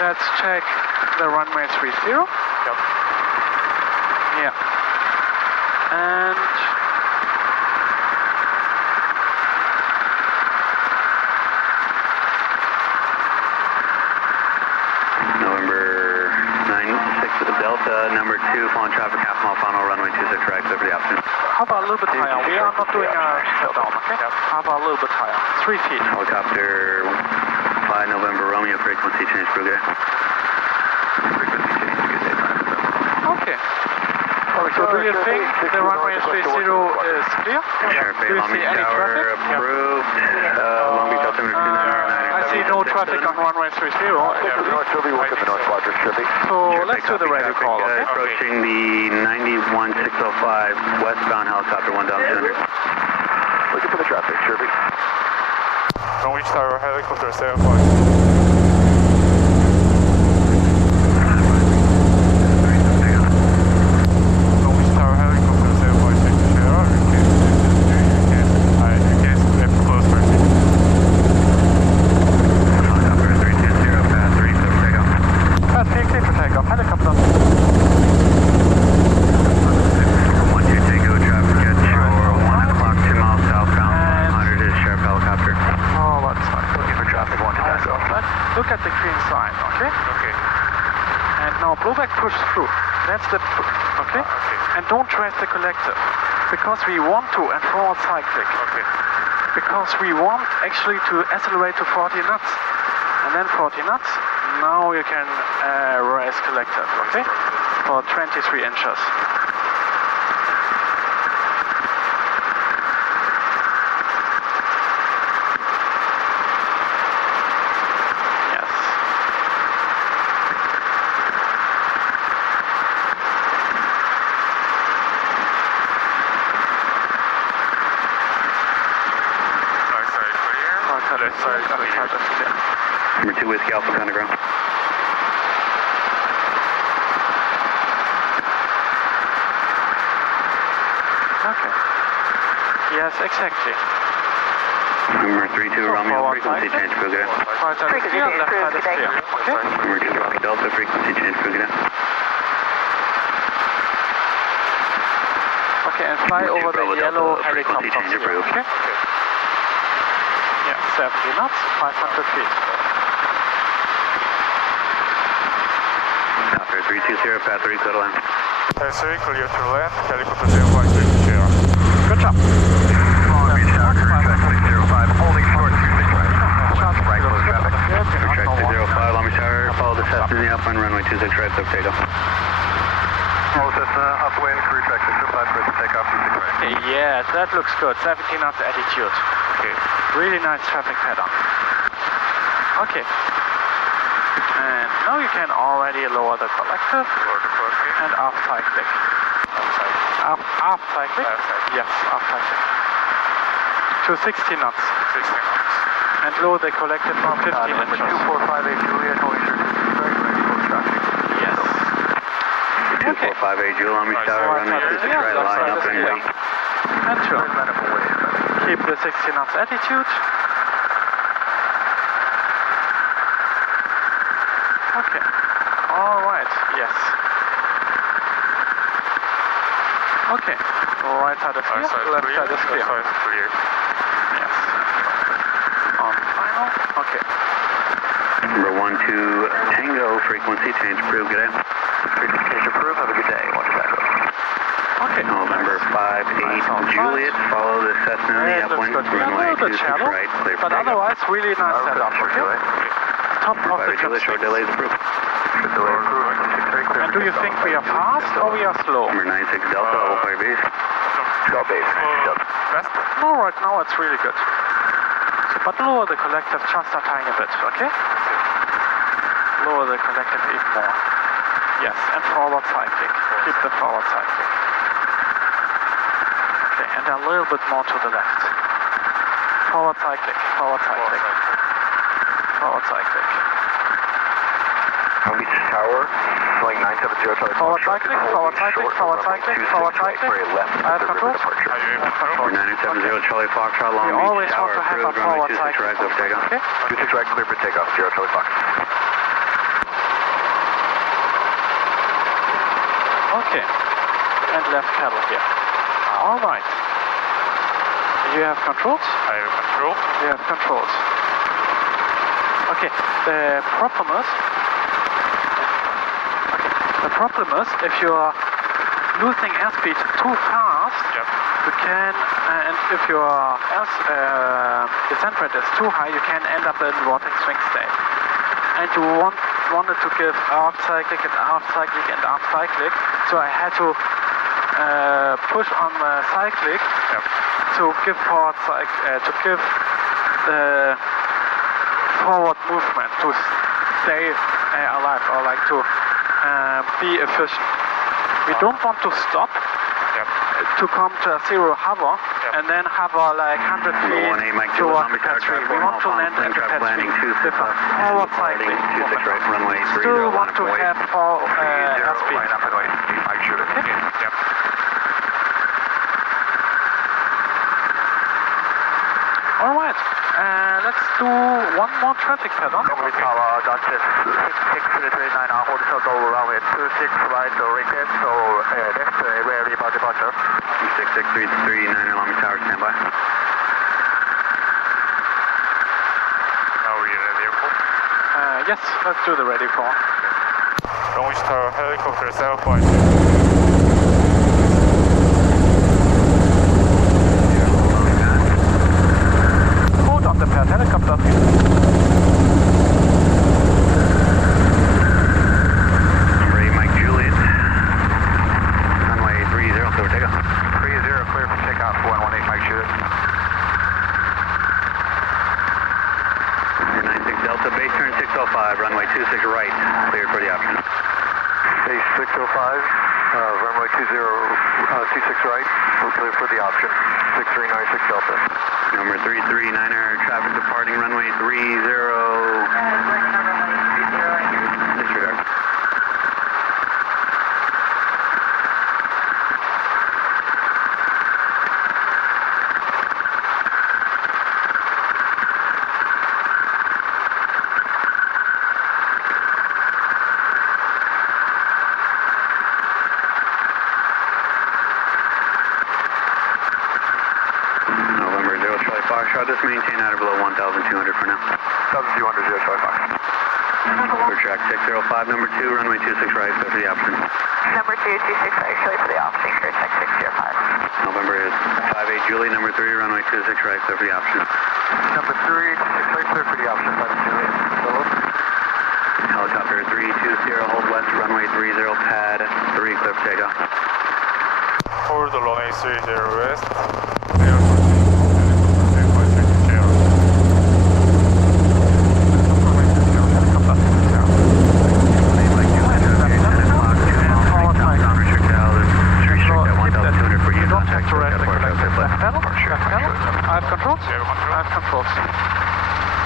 Let's check the runway 30. Yep. Yeah. And November 96 Delta, number 2, following traffic, half mile final, runway 26 right, clear for the option. how about a little bit higher? We are not doing a shut down, okay? How about a little bit higher? 3 feet. Helicopter 5 November Romeo, frequency change, approved, good day. Frequency change, good day, Okay. So do you think the runway 30 is clear? Sharp Do 8 you Long see Beach any Tower, traffic? approved. Long Beach Delta, number 29997. I see no traffic on runway 30. So let's do the radio call, okay? Approaching the 91605 westbound helicopter 1200. Looking for the traffic, Sherby. Norwich Tower, helicopter 75. Norwich Tower, helicopter 75, check the Sierra. You can step close for it. Helicopter 320, path 3, clear for takeoff. Pass clear for takeoff. Helicopter. 1 2 Tango, traffic at shore, 1 o'clock, 2 miles southbound, 500 is Sheriff Helicopter. Oh, what's that? Looking for traffic, 1 to Tango. Look at the green sign, okay? Okay. And now blowback push through. That's the, okay? Okay. And don't trace the collective, because we want to and forward cyclic. Okay. because we want actually to accelerate to 40 knots. And then 40 knots, now you can raise collective, okay? For 23 inches. Number 2 Whiskey Alpha Underground. Okay. Yes, exactly. Number 32 Romeo, frequency change, Fugita. Right side is clear, left side is clear. Okay? Number 2 Rocky Delta, frequency change, Fugita. Okay, and fly over the yellow helicopter. Okay? Yeah, 70 knots, 500 feet. After 320, path 3, clear to land. 3, clear to land, helicopter 053 to Sierra. Good job. Long Beach Tower, clear track 605, holding short 26 right. Right, close traffic. Clear track 605, Long Beach Tower, follow the Cessna in the upwind, runway 26 right, clear for takeoff. Follow Cessna, upwind, clear track 605, clear to takeoff, 26 right. Okay, yes, that looks good. 70 knots attitude. Okay. Really nice traffic pattern. Okay. And now you can already lower the collective and aft cyclic. Aft cyclic? Yes, aft cyclic. To 60 knots. 60 knots. And lower the collective from 15 inches. 2458 Juliet, holding short 26 right, ready for traffic. Yes. 2458 Juliet, Long Beach Tower, runway 26 right, line up and wait. And sure. Keep the 60 knots attitude. Okay. All right. Yes. Okay. Right side is clear. Left side is clear. Left side is clear. Yes. On final. Okay. Number 12 Tango, frequency change, approved, good day. Frequency change approved, have a good day. Watch that go. Okay. November 58 Juliet, follow the Cessna in the Yeah, it looks upwind, good. Yeah, a runway little bit 26 shallow, right, clear for but takeoff. otherwise really nice setup. Okay? Top of the 58 Juliet, short delay is approved. Short delay approved, 26 right, clear. And do you think we are fast or we are slow? Number 96 Delta, all clear base. Go base. Fast? No, right now it's really good. So, but lower the collective just a tiny bit, okay? Lower the collective even more. Yes, and forward cyclic. Keep the forward cyclic. Okay, and a little bit more to the left. Forward cyclic, forward cyclic. Forward cyclic. Long Beach Tower, flying 970 Charlie. Forward cyclic, forward cyclic, forward cyclic, forward cyclic. I have control. Are you able to control? 970 Charlie Foxtrot, We Long Beach always Tower, want to have a approved, runway forward 26 cyclic. right, clear for takeoff. Okay? 26 right, clear for takeoff, 0 Charlie Fox. Okay. And left pedal here. All right. You have controls? I have control. You have controls. Okay. The problem is if you are losing airspeed too fast, Yep. you can, and if your descent rate is too high, you can end up in vortex swing state. And you wanted to give aft cyclic and aft cyclic and aft cyclic, so I had to push on the cyclic to give forward to give the forward movement to stay alive or like to be efficient. We don't want to stop to come to a zero hover and then hover like 100 feet towards the pad 3. We want to land at the pad 3 with a forward cycling movement. Still want to have airspeed. Okay? Yep. Alright, let's do one more traffic pattern. Long Beach Tower, Dodge 6339, hold shuttle runway 26 right, request, so left, ready for departure. 66339, Long Beach Tower, standby. Now we're ready for. Yes, let's do the ready for. Long Beach Tower, helicopter 7.2. Runway 26 right, we're clear for the option, 6396 Delta. Number 339er, traffic departing runway 30. Disregard. Just maintain at or below 1,200 for now. 1,200, 0 Charlie Fox. For track 605, number 2, runway 26 right, clear for the option. Number 2, 26 right, clear for the option, clear check 605. November is 58 Julie, number 3, runway 26 right, clear for the option. Number 3, 26 right, clear for the option, 5 Juliet. Helicopter 320, hold west, runway 30, pad 3, clear for takeoff. Hold the runway 30 west.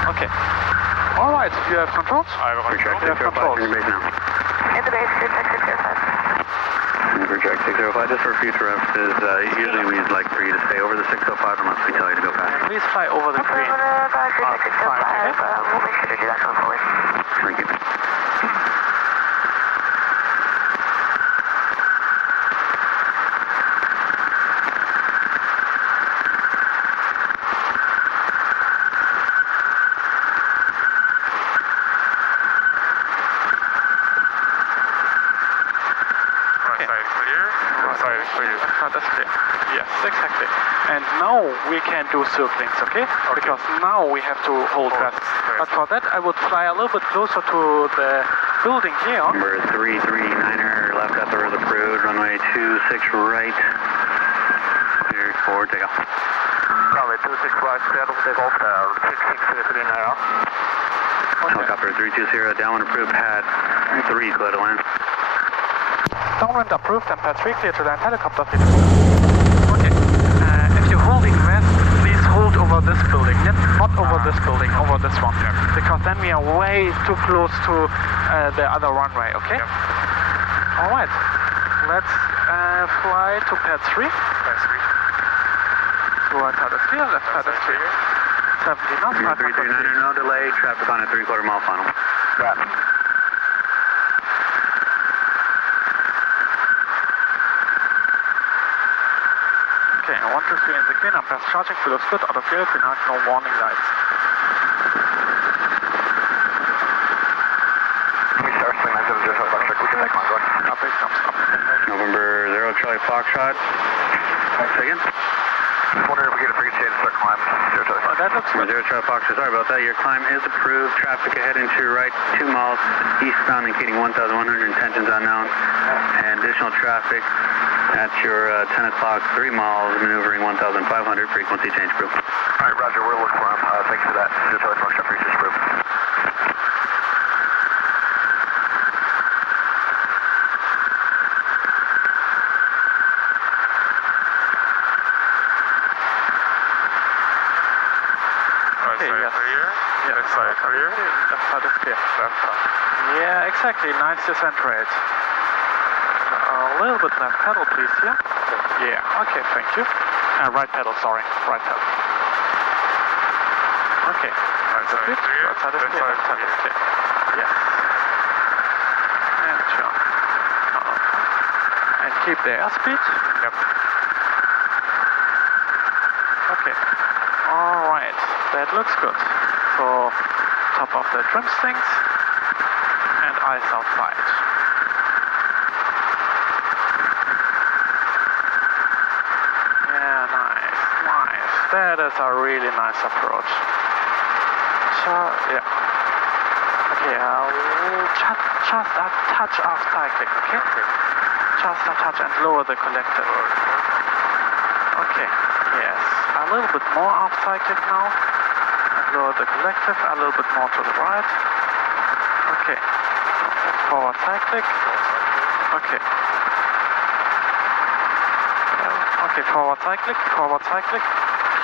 Okay. Alright, you have controls? I have controls. You have controls. In In the base, clear check 605. For track 605, just for future references, usually we'd like for you to stay over the 605 unless we tell you to go past. Please fly over the green. Clear check 605. We'll make sure to do that going forward. Thank you. That's clear. Yes, exactly. And now we can do circlings, okay? Because now we have to hold west. But for that, I would fly a little bit closer to the building here. Number 339er, left upper is approved, runway 26 right. Clear for takeoff. Runway 26 right, clear for takeoff, 6639er. Helicopter 320, downwind approved, pad 3, clear to land. Downwind approved and pad 3 clear to land, helicopter 3. Okay, if you're holding west, please hold over this building, not over this building, over this one. Because then we are way too close to the other runway, okay? Alright, let's fly to pad 3. Pad 3. Right side is clear, left side is clear. 70 knots. Number 339er, no delay, traffic on a 3/4 mile final. Got it. Okay, 1, 2, 3 in the green, I'm fast charging, fuel looks good, out of fuel, green arc, no warning lights. We start swing 970, check, we can take line going. Up it comes up. November 0 Charlie Foxtrot. Second. Just wondering if we get a free change to start climb, 0 Charlie Fox. That looks good. 0 Charlie Foxtrot, sorry about that, your climb is approved. Traffic ahead into your right, 2 miles eastbound, indicating 1,100, intentions unknown. And additional traffic at your 10 o'clock, 3 miles, maneuvering 1,500, frequency change group. Alright, roger, we're looking for him. Thanks for that. 0 Charlie Foxtrot, reach this group. Left side clear. Left side is clear. Left side. Yeah, exactly. Nice descent rate. A little bit left pedal, please, yeah? Yeah, okay, thank you. Right pedal, sorry. Right pedal. Okay. Right side Good. clear. Right side is Left clear. side Left side is clear. clear. Yes. And turn. And keep the airspeed. Yep. Okay. Alright, that looks good. So, top of the trim strings and eyes outside. Yeah, nice, nice. That is a really nice approach. Yeah. Okay, just a touch of cycling, okay? Just a touch and lower the collective. Okay, yes. A little bit more off cycling now. And lower the collective, a little bit more to the right. Okay. Forward cyclic. Okay. Okay, forward cyclic, forward cyclic.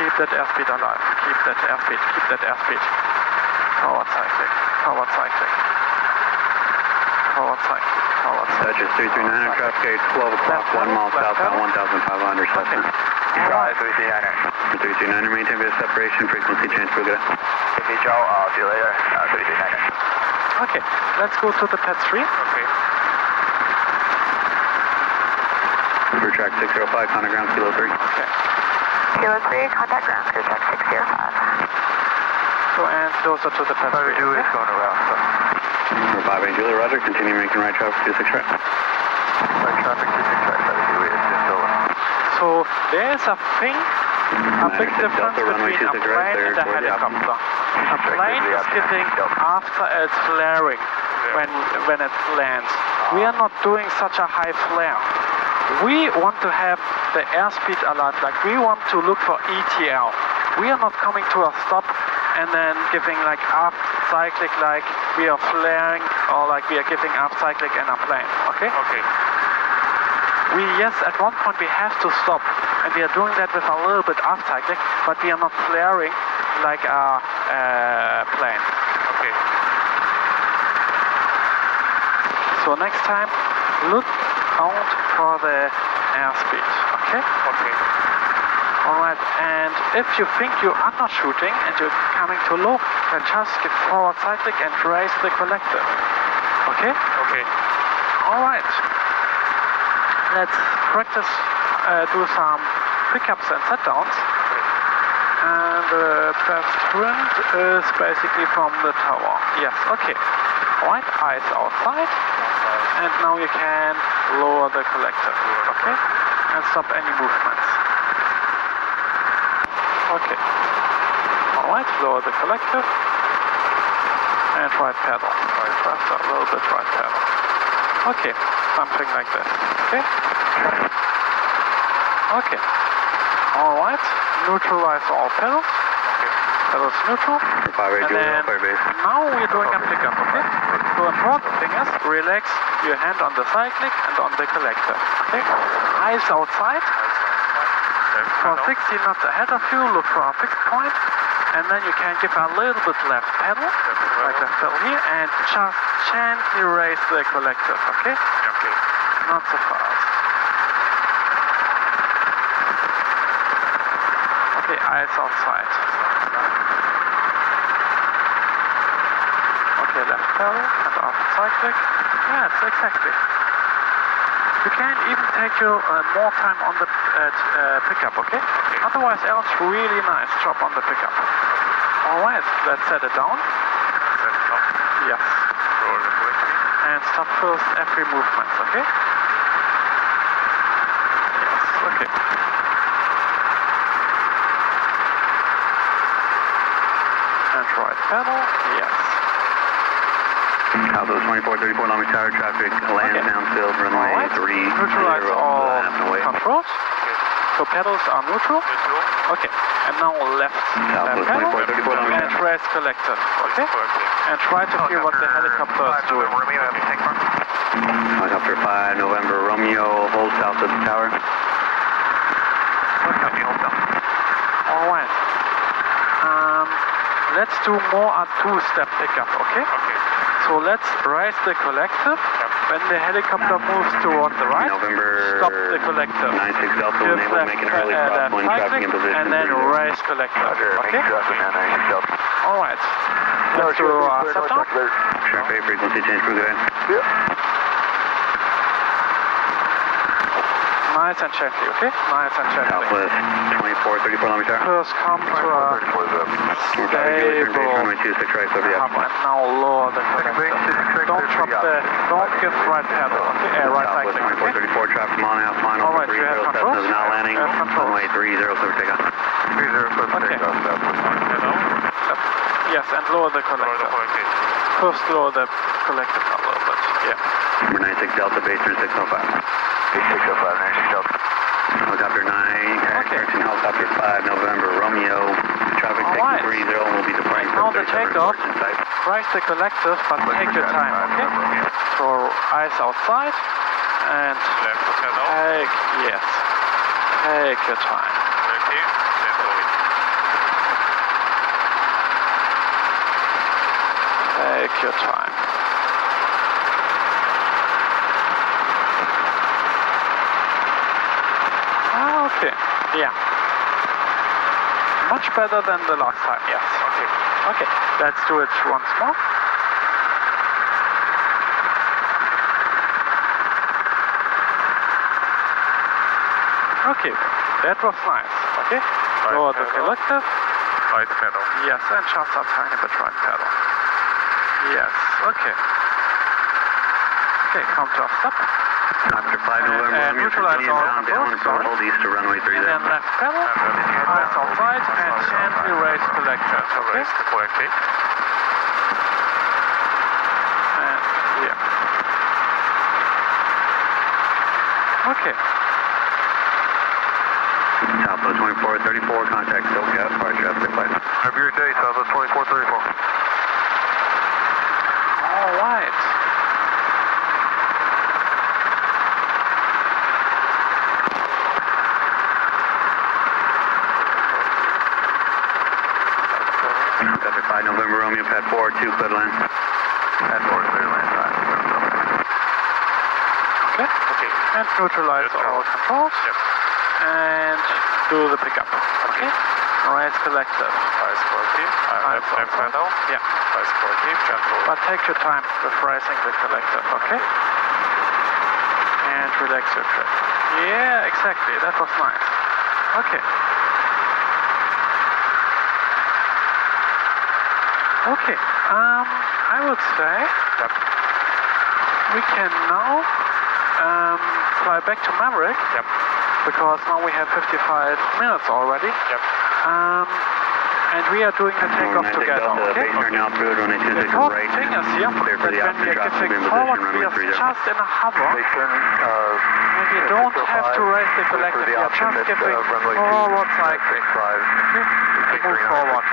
Keep that airspeed alive. Keep that airspeed, keep that airspeed. Forward cyclic, forward cyclic. Forward cyclic, forward cyclic. Dutchess 339er, traffic gate 12 o'clock, 1 mile southbound, 1,500 Cessna. Try 339er. 339er, maintain bit of separation, frequency change, we'll get it. Okay, Joe, I'll see you later. 339er. Okay, let's go to the pad 3. Okay. Crew track 605, contact ground, kilo 3. Okay. Kilo 3, contact ground, crew check 605. So, and closer to the pad 3. Juliet's going around, so. Number 58 Juliet, roger, continue making right traffic 26 right. Right traffic 26 right, 7 Juliet, just over. So, there is a thing, a big difference between a plane and a helicopter. A plane is hitting after it's flaring when it lands. We are not doing such a high flare. We want to have the airspeed alert, like we want to look for ETL. We are not coming to a stop and then giving like aft cyclic like we are flaring or like we are giving aft cyclic in a plane, okay? Okay. We, yes, at one point we have to stop and we are doing that with a little bit aft cyclic, but we are not flaring like a plane. Okay. So next time, look out for the airspeed, okay? Okay. Alright, and if you think you're undershooting and you're coming too low, then just give forward cyclic and raise the collective, okay? Okay. Alright, let's practice, do some pickups and set downs. And the first sprint is basically from the tower. Yes, okay. Alright, eyes outside. And now you can lower the collector, okay? And stop any movements. Okay. Alright, lower the collector. And right pedal. Right faster, a little bit right pedal. Okay, something like this, okay? Okay. Alright, neutralize all pedals. Pedals neutral. And then now we're doing a pickup, okay? So the important thing is relax your hand on the cyclic and on the collector, okay? Eyes outside. For 60 knots ahead of you, look for a fixed point, and then you can give a little bit left pedal, like left pedal here, and just gently raise the collector, okay? Okay. Not so fast. Okay, eyes outside. Okay, left pedal and off cyclic. Yes, exactly. You can even take your more time on the pickup, okay? Otherwise, else really nice job on the pickup. Alright, let's set it down. Set it up. Yes. Roll the collector. And stop first every movement, okay? Yes, okay. And right pedal, yes. Alpha 2434 Long Beach Tower, traffic lands downfield, runway Alright, 30. neutralize all controls. So pedals are neutral. Neutral. Okay, and now left Southwest pedal 2434 Long Beach and Tower. raise collector, okay? And try to hear what the helicopter is doing. Helicopter 5 November Romeo, hold south of the tower. Alright. Let's do more a two-step pickup, okay? Okay. So let's raise the collective. When the helicopter moves toward the right, November stop the collective. 96 Delta will Give enable left, making early crosswind traffic in position. and then 30. raise collective, okay? Alright. Let's do a step down. Traffic frequency change, crew, go ahead. Nice and gently, okay? Nice and gently. Southwest 2434 Long Beach Tower. First come to a stable Runway 26 right, over the hub and now lower the collector. Don't give right pedal, okay? Right Southwest cycling, okay? 2434 traffic mile and a half final. Alright, you have 30 controls? Cessna is now landing. You have controls. Runway 30 for takeoff. 30 for Okay. Hello. Yes, and lower the Roll the collector. collector. First lower the collector a little bit, yeah. Number 96 Delta, base turn 605. 605, 96 Delta. Helicopter 9, correction, helicopter 5 November Romeo. Traffic Alright. taking 30 will be departing Now from the 37 takeoff. Fortune site. Raise the collective, but take your time, okay? So eyes outside and Left pedal. take, yes. Take your time. Okay, gently. Take your time. Okay, yeah. Much better than the last time, yes. Okay. Okay, let's do it once more. Okay, that was nice. Okay, lower the pedal. collective. Right pedal. Yes, and just a tiny bit right pedal. Yes, okay. Okay, come to a stop. After 5 November, And Romeo neutralize 15 all down, down, controls, for sorry. hold east to runway 30. And then left pedal, eyes outside, and gently raise collector. So Okay? raise the collective. And yeah. Okay. Southwest 2434, contact SoCal, fire traffic flight. Have your day, Southwest 2434. All right. Traffic 5 November, Romeo, Pad 4, 2, clear line. Pad 4, clear line, 5. Okay. Okay. And neutralize all controls. Yep. And do the pickup. Okay. Raise collective. Eyes collective. Eyes Left outside. pedal. Yeah. Eyes collective. Gentle. But take your time with raising the collective, okay? And relax your grip. Yeah, exactly. That was nice. Okay. Okay. I would say Yep. we can now fly back to Maverick. Yep. Because now we have 55 minutes already. Yep. And we are doing the takeoff together, okay? Base turn now through, runway The 26 important right. thing is here Clear for that the when opposite we are traffic giving in forward, position, we runway are 30. just in a hover. Base turn, And we don't have to raise the collective, we are just giving forward cycling. 5. Okay? To move forward.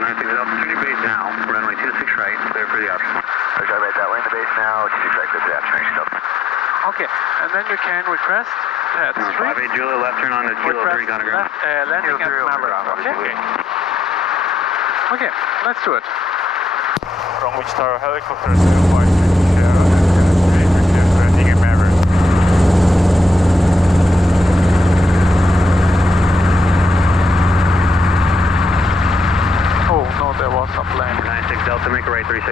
96 altitude base now, runway 26 right, clear for the option. Roger, right, that way in the base now, 26 right, clear for the option, stop. Okay, and then you can request pad 3. 58 Julia, left turn on the Kilo 3 Request contact ground. landing at Maverick, okay? Okay, let's do it. From which tower helicopter 05 Sierra. Landing in Maverick. Oh, no, there was a plane. 96 Delta, make a right 360.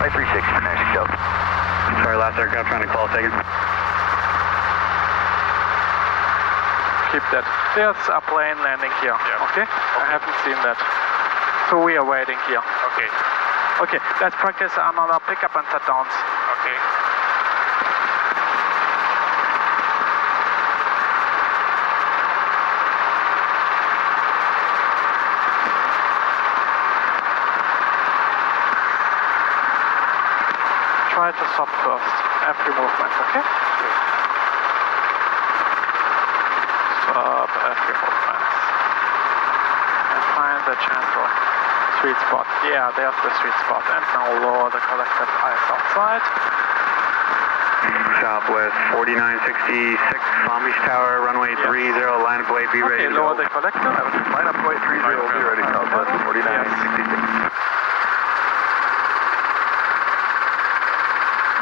Right 360 for 96 Delta. Sorry, last aircraft trying to call a second. Keep that. There's a plane landing here, Yeah. okay? I haven't seen that. So we are waiting here. Okay. Okay, let's practice another pickup and set downs. Okay. Try to stop first, every movement, okay? Stop every movement. And find the gentle sweet spot. Yeah, there's the sweet spot. And now lower the collective eyes outside. Southwest 4966, Palm Beach Tower, runway 30, line up way, be ready Okay, to go. lower the collective. Line up way 30, be ready, Southwest 4966.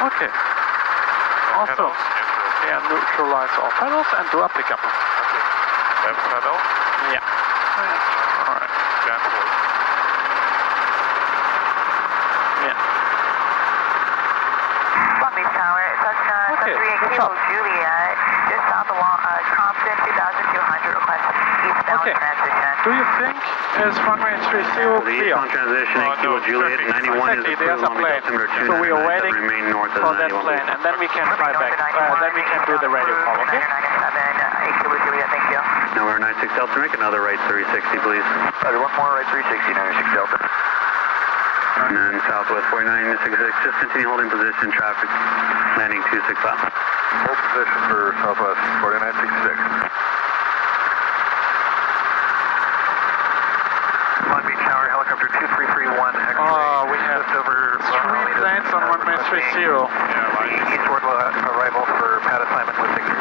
Okay. Also, Pedals, neutral. yeah, neutralize all pedals and do a pickup. Okay. Left pedal. Yeah. Alright. Gentle. Yeah. Palm Beach Tower, Cessna Okay, 38 what's Kilo up? Juliet, just south of Compton, 2200, request eastbound Okay. transition. Do you think is runway 30 The clear? eastbound transition at Kilo no, Juliet, perfect. 91 Exactly, is there's approved, a Long Beach plane. altimeter So we are 299, waiting remain north of for the that 91. plane, and then we can fly back. Then we can do the radio call, okay? 8 Kilo Juliet, thank you. Now we're 96 Delta, make another right 360, please. Roger, one more right 360, 96 Delta. And then Southwest 4966, just continue holding position, traffic, landing 26 left. Hold position for Southwest 4966. Long Beach Tower, helicopter 2331, X-ray. Oh, we have just over 3 planes on runway 30. Yeah, line is eastward arrival for pad assignment with Victor.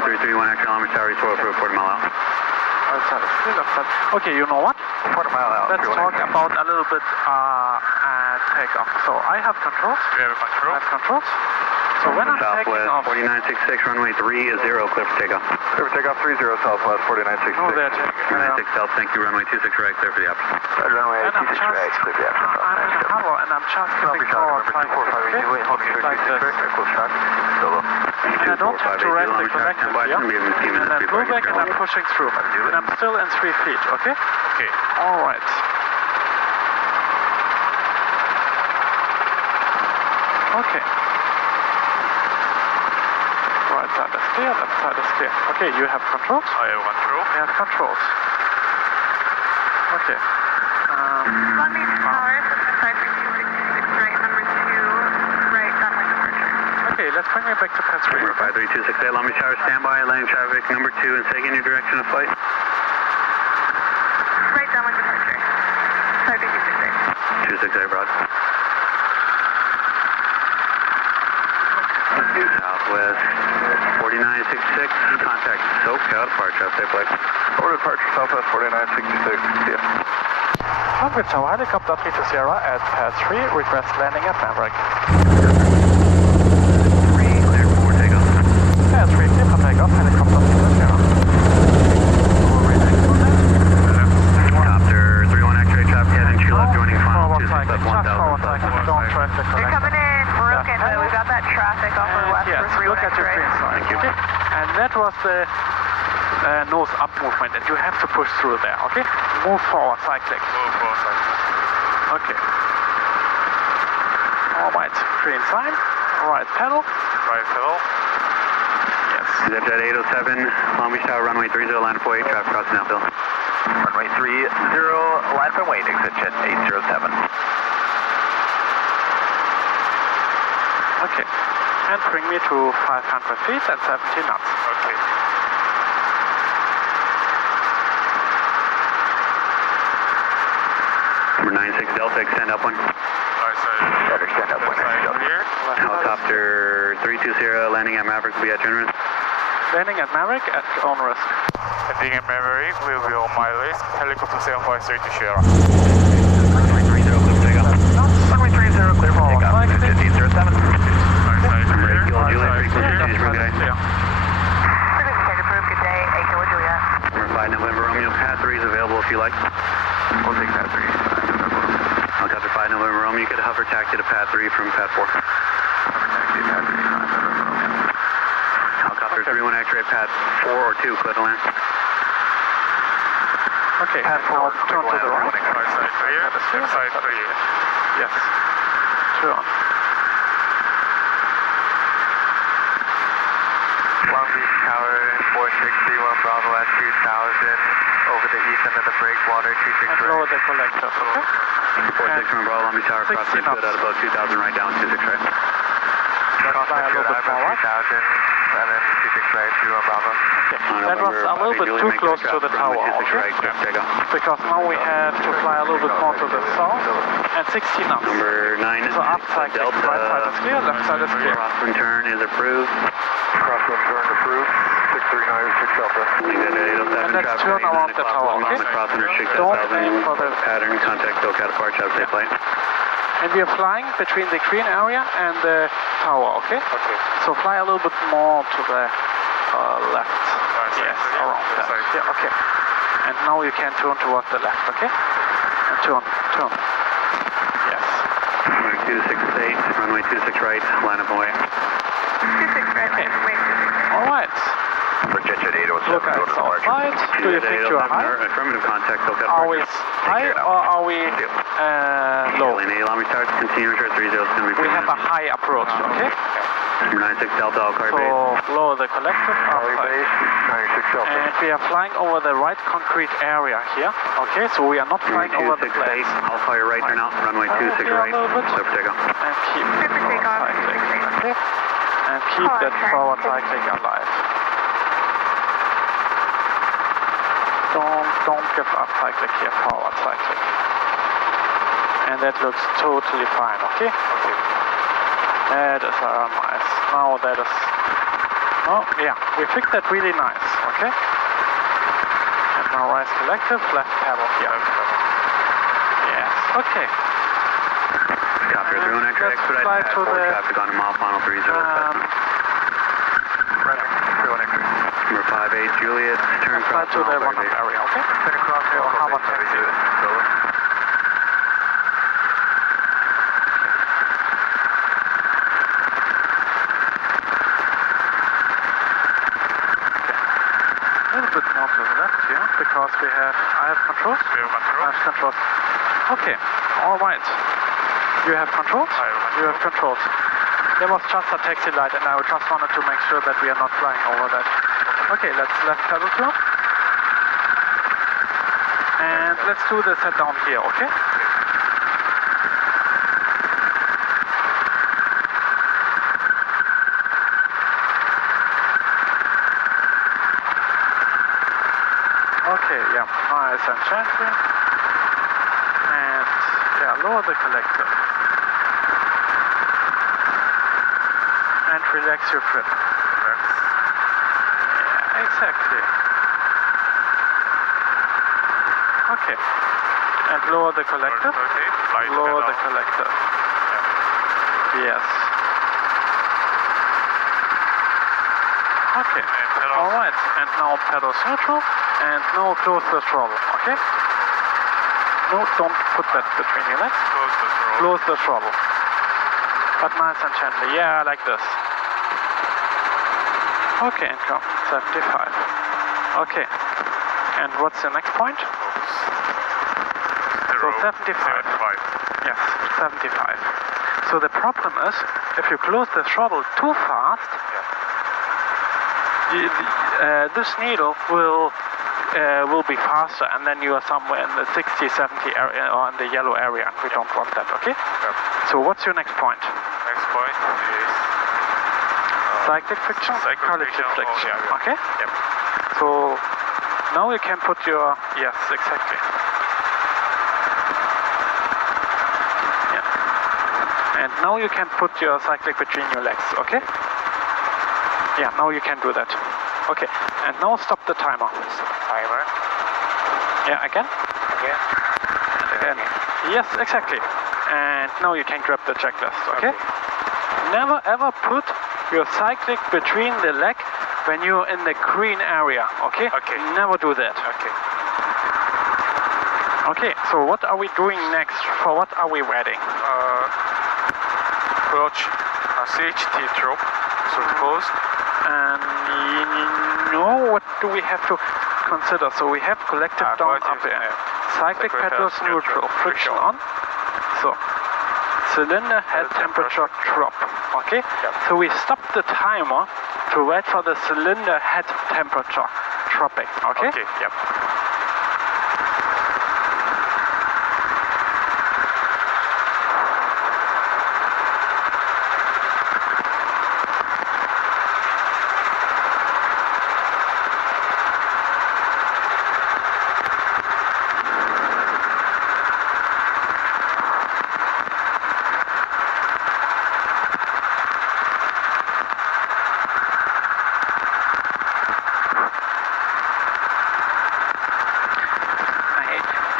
2331 X-ray, Lima Tower, restore approved, 40 mile out. Right side is clear, left side. Okay, you know what? 40 mile out. Let's talk about a little bit takeoff. So I have controls. You have control? I have controls. So when I'm taking Southwest off... 4966, runway 30, clear for takeoff. Clear for takeoff 30 Southwest 4966. Oh, there, 49 South, thank you, runway 26 right, clear for the option. Runway And I'm 26 just... right, clear for the option. I'm in the harbor and I'm just getting forward like this, okay? Like this. And I don't have to rest the collective here. And then go back and I'm pushing through. And I'm still in 3 feet, okay? Okay. Alright. Okay. Right side is clear, left side is clear. Okay, you have controls? I have control. You have controls. Okay. Long Beach Tower, 53266 right, number 2, right, downwind departure. Okay, let's bring me back to Pet 3. Number 53268, Long Beach Tower, standby, landing traffic, number 2, and taking your direction of flight. Right, downwind departure. 53266. 268, broad. Southwest 4966, contact SoCal departure, safe flight. Order departure Southwest 4966. See ya. Long Beach Tower, helicopter 3 to Sierra at Pad 3, request landing at Maverick. 3, clear for takeoff. Pad 3, clear for takeoff, helicopter 3 to Sierra. Copter 31 X-ray, traffic heading to left, joining final Forward 26 cycling, left just forward 1000. cycling, don't track the They're collector. coming in broken, but we got that traffic off our left Yes, for 3 look at your green sign. Thank you. Okay? And that was the nose up movement, and you have to push through there, okay? Move forward, cycling. Move forward. Okay. Alright, green sign. Right pedal. Right pedal. Yes. ZJ 807, Long Beach Tower, runway 30, line up weight, traffic crossing outfield. Runway 30, line from wait, exit jet 807. Okay. And bring me to 500 feet at 70 knots. Okay. Number 96 Delta, extend upwind. Right side. Better extend up when Side clear. Helicopter 320, landing at Maverick, will be at your risk. Landing at Maverick at own risk. Heading in Maverick will be on my list. Helicopter 753 to Sierra. Runway 30, clear for takeoff. Runway 30, clear for takeoff. Cycling. 1507. Right side clear. Kilo Juliet, Right side frequency clear. is for good day. Clear. Frequency check approved, good day, 8 Kilo Juliet. Number 5 November Romeo, Pad 3 is available if you like. We'll take Pad 3. Helicopter 5 November Romeo, you could hover taxi to Pad 3 from Pad 4. Helicopter 31 X-ray, Pad 4 or 2, clear to land. Okay, Pad 4, now turn to the right. Right side clear. Left side clear. Yes. Turn. Long Beach Tower 4631 Bravo at 2000 over the east end of the breakwater And 26 lower right. the collectors, okay? 46 from Bravo, Long Beach Tower, 16 crossing good at above 2000, right down 26 right. Fly a little bit forward. 2000 and then 26 right, 2 on Bravo. That was a little bit too close to the tower, okay? Because now we have to fly a little bit more to the south and 60 knots. Number 9 So up cycling, Delta, right side is clear, left side is clear. crosswind turn is approved. Crosswind turn approved. 639 6 Delta. And let's turn around the tower, okay? Crosswind restrict Don't aim 10,000 for the... pattern, contact SoCal departure, have a safe flight. And we are flying between the green area and the tower, okay? Okay. So fly a little bit more to the left. Yes, around that. Yeah, okay. And now you can turn towards the left, okay? And turn. Yes. Runway 268, runway 26 right, line up and wait. 26 right, Okay. wait, 26. All right. For jet jet 807, Look at go to departure. outside. Do you think you are high? Affirmative contact, SoCal Are we departure. high or are we low? Lane 8, allow me start, continue, short 30 is going to be We have a high approach, okay? Number 96 Delta, all car So base. lower the collective Charlie outside. base, 96 Delta. And we are flying over the right concrete area here, okay? So we are not Runway flying over the 268, plains. I'll fire right turn out, runway 26 here a right, little bit. clear for takeoff. And keep Clear for takeoff. cycling, okay? And keep Forward that turn. forward cycling alive. Don't give up cycling here, forward cycling. And that looks totally fine, okay? Okay. That is nice. Now that is Oh, yeah, we fixed that really nice, okay? And now rise collective, left pedal here. Yes, okay. Copy, 31 extra Let's expedite, fly pass to forward the- traffic on to mile final 30. Roger, 31 extra. Number 58 Juliet, turn Let's fly cross to the mile runoff area, okay? Turn across, Or how about Alpha taxi? Juliet. Over. A little bit more to the left here, because I have controls. You have control? I have controls. Okay, all right. You have controls? I have You have controls. There was just a taxi light and I just wanted to make sure that we are not flying over that. Okay, let's left pedal to. And let's do the set down here, okay? Okay, yeah, nice and gently. And yeah, lower the collector. And relax your grip. Yeah, exactly. Okay. And lower the collector. Okay, light Lower pedal. the collector. Yes. Okay. And pedal. Alright. And now pedals neutral. And now close the throttle. Okay? No, don't put that between your legs. Close the throttle. Close the throttle. But nice and gently. Yeah, like this. Okay, and go. 75. Okay. And what's the next point? So 75. 75. Yes, 75. So the problem is, if you close the throttle too fast, this needle will be faster, and then you are somewhere in the 60, 70 area or in the yellow area, and we don't want that. Okay. So what's your next point? Next point is Cyclic friction, cyclic collective friction. friction. Oh, yeah. Okay. Yep. So now you can put your yes, exactly. Yeah. And now you can put your cyclic between your legs. Okay. Yeah. Now you can do that. Okay. And now stop the timer. Timer. Yeah. Again. Again. Again. Yes, exactly. And now you can grab the checklist. Okay. Never ever put your cyclic between the leg when you're in the green area, okay? Okay. Never do that. Okay. Okay, so what are we doing next? For what are we waiting? Approach CHT drop. So close. And what do we have to consider? So we have collective down up here. Cyclic pedals neutral. Friction on. So cylinder head temperature drop. Okay? So we stop the timer to wait for the cylinder head temperature dropping. Okay? Okay. Yep.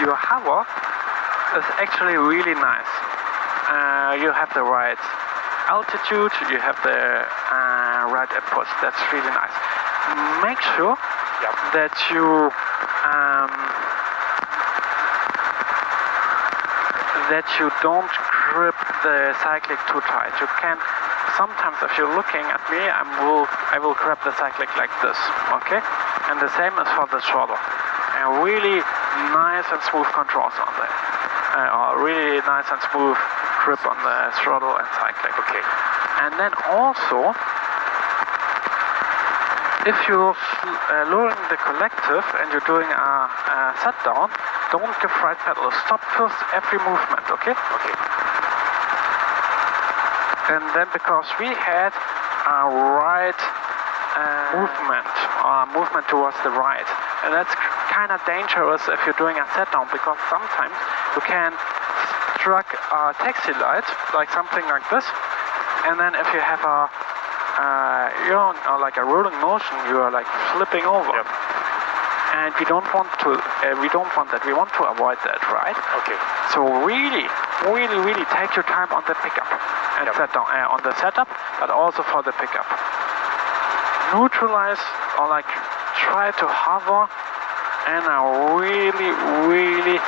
Your hover is actually really nice. You have the right altitude, you have the right input. That's really nice. Make sure that you don't grip the cyclic too tight. You can sometimes, if you're looking at me, I will grab the cyclic like this. Okay, and the same is for the throttle. And really nice and smooth controls on there. Really nice and smooth grip on the throttle and cyclic. Okay. And then also, if you're lowering the collective and you're doing a set down, don't give right pedal. Stop first every movement. Okay. Okay. And then because we had a right movement towards the right, and that's kind of dangerous if you're doing a set down, because sometimes you can struck a taxi light, like something like this, and then if you have a you're on like a rolling motion, you are like flipping over. Yep. And we don't want to, we don't want that. We want to avoid that, right? Okay. So really take your time on the pickup and Yep. set down on the setup, but also for the pickup. Neutralize or like try to hover and a really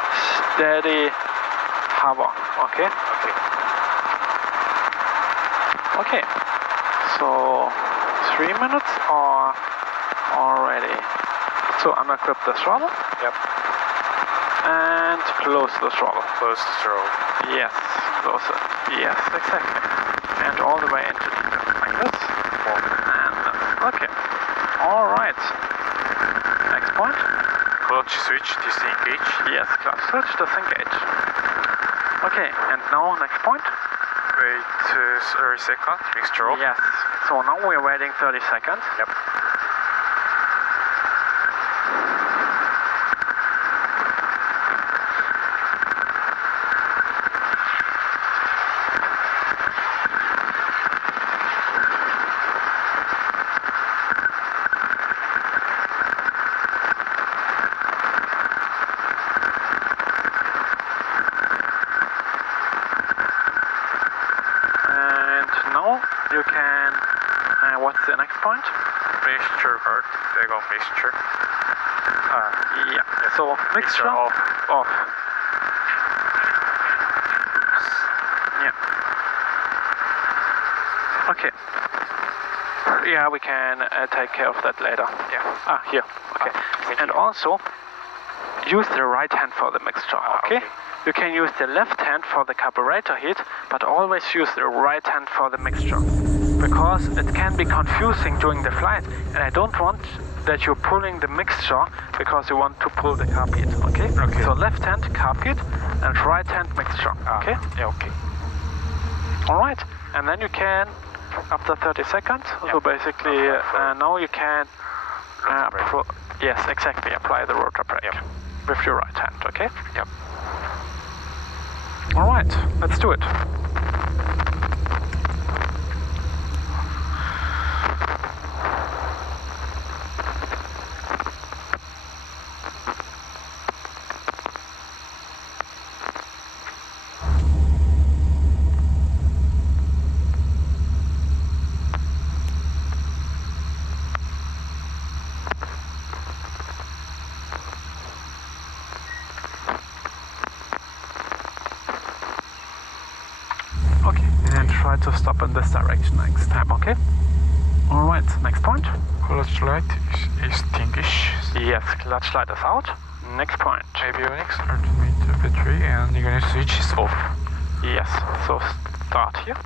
steady hover. Okay. Okay. Okay. So 3 minutes or already. So unequip the throttle. Yep. And close the throttle. Close the throttle. Yes, close it. Yes, exactly. And all the way into the like this. And okay. All right. Next point. Clutch switch, disengage. Yes, clutch switch, disengage. Okay, and now next point. Wait 30 seconds, mixture off. Yes. So now we're waiting 30 seconds. Yep. You can, what's the next point? Mixture card. There go mixture. Yeah. So mixture off. Off. Yeah. Okay. Yeah, we can take care of that later. Yeah. Here. Okay. And also use the right hand for the mixture. Okay. You can use the left hand for the carburetor heat, but always use the right hand for the mixture. Because it can be confusing during the flight, and I don't want that you're pulling the mixture because you want to pull the carb heat, okay? Okay. So left hand carb heat and right hand mixture, okay? Yeah, okay. Alright, and then you can, after 30 seconds, so basically now you can, yes, exactly, apply the rotor brake with your right hand, okay? Yep. Alright, let's do it. Try to stop in this direction next time, okay? Alright, next point. Clutch light is extinguished. Yes, clutch light is out. Next point. Avionics, altimeter battery, and ignition switch is off. Yes, so start here.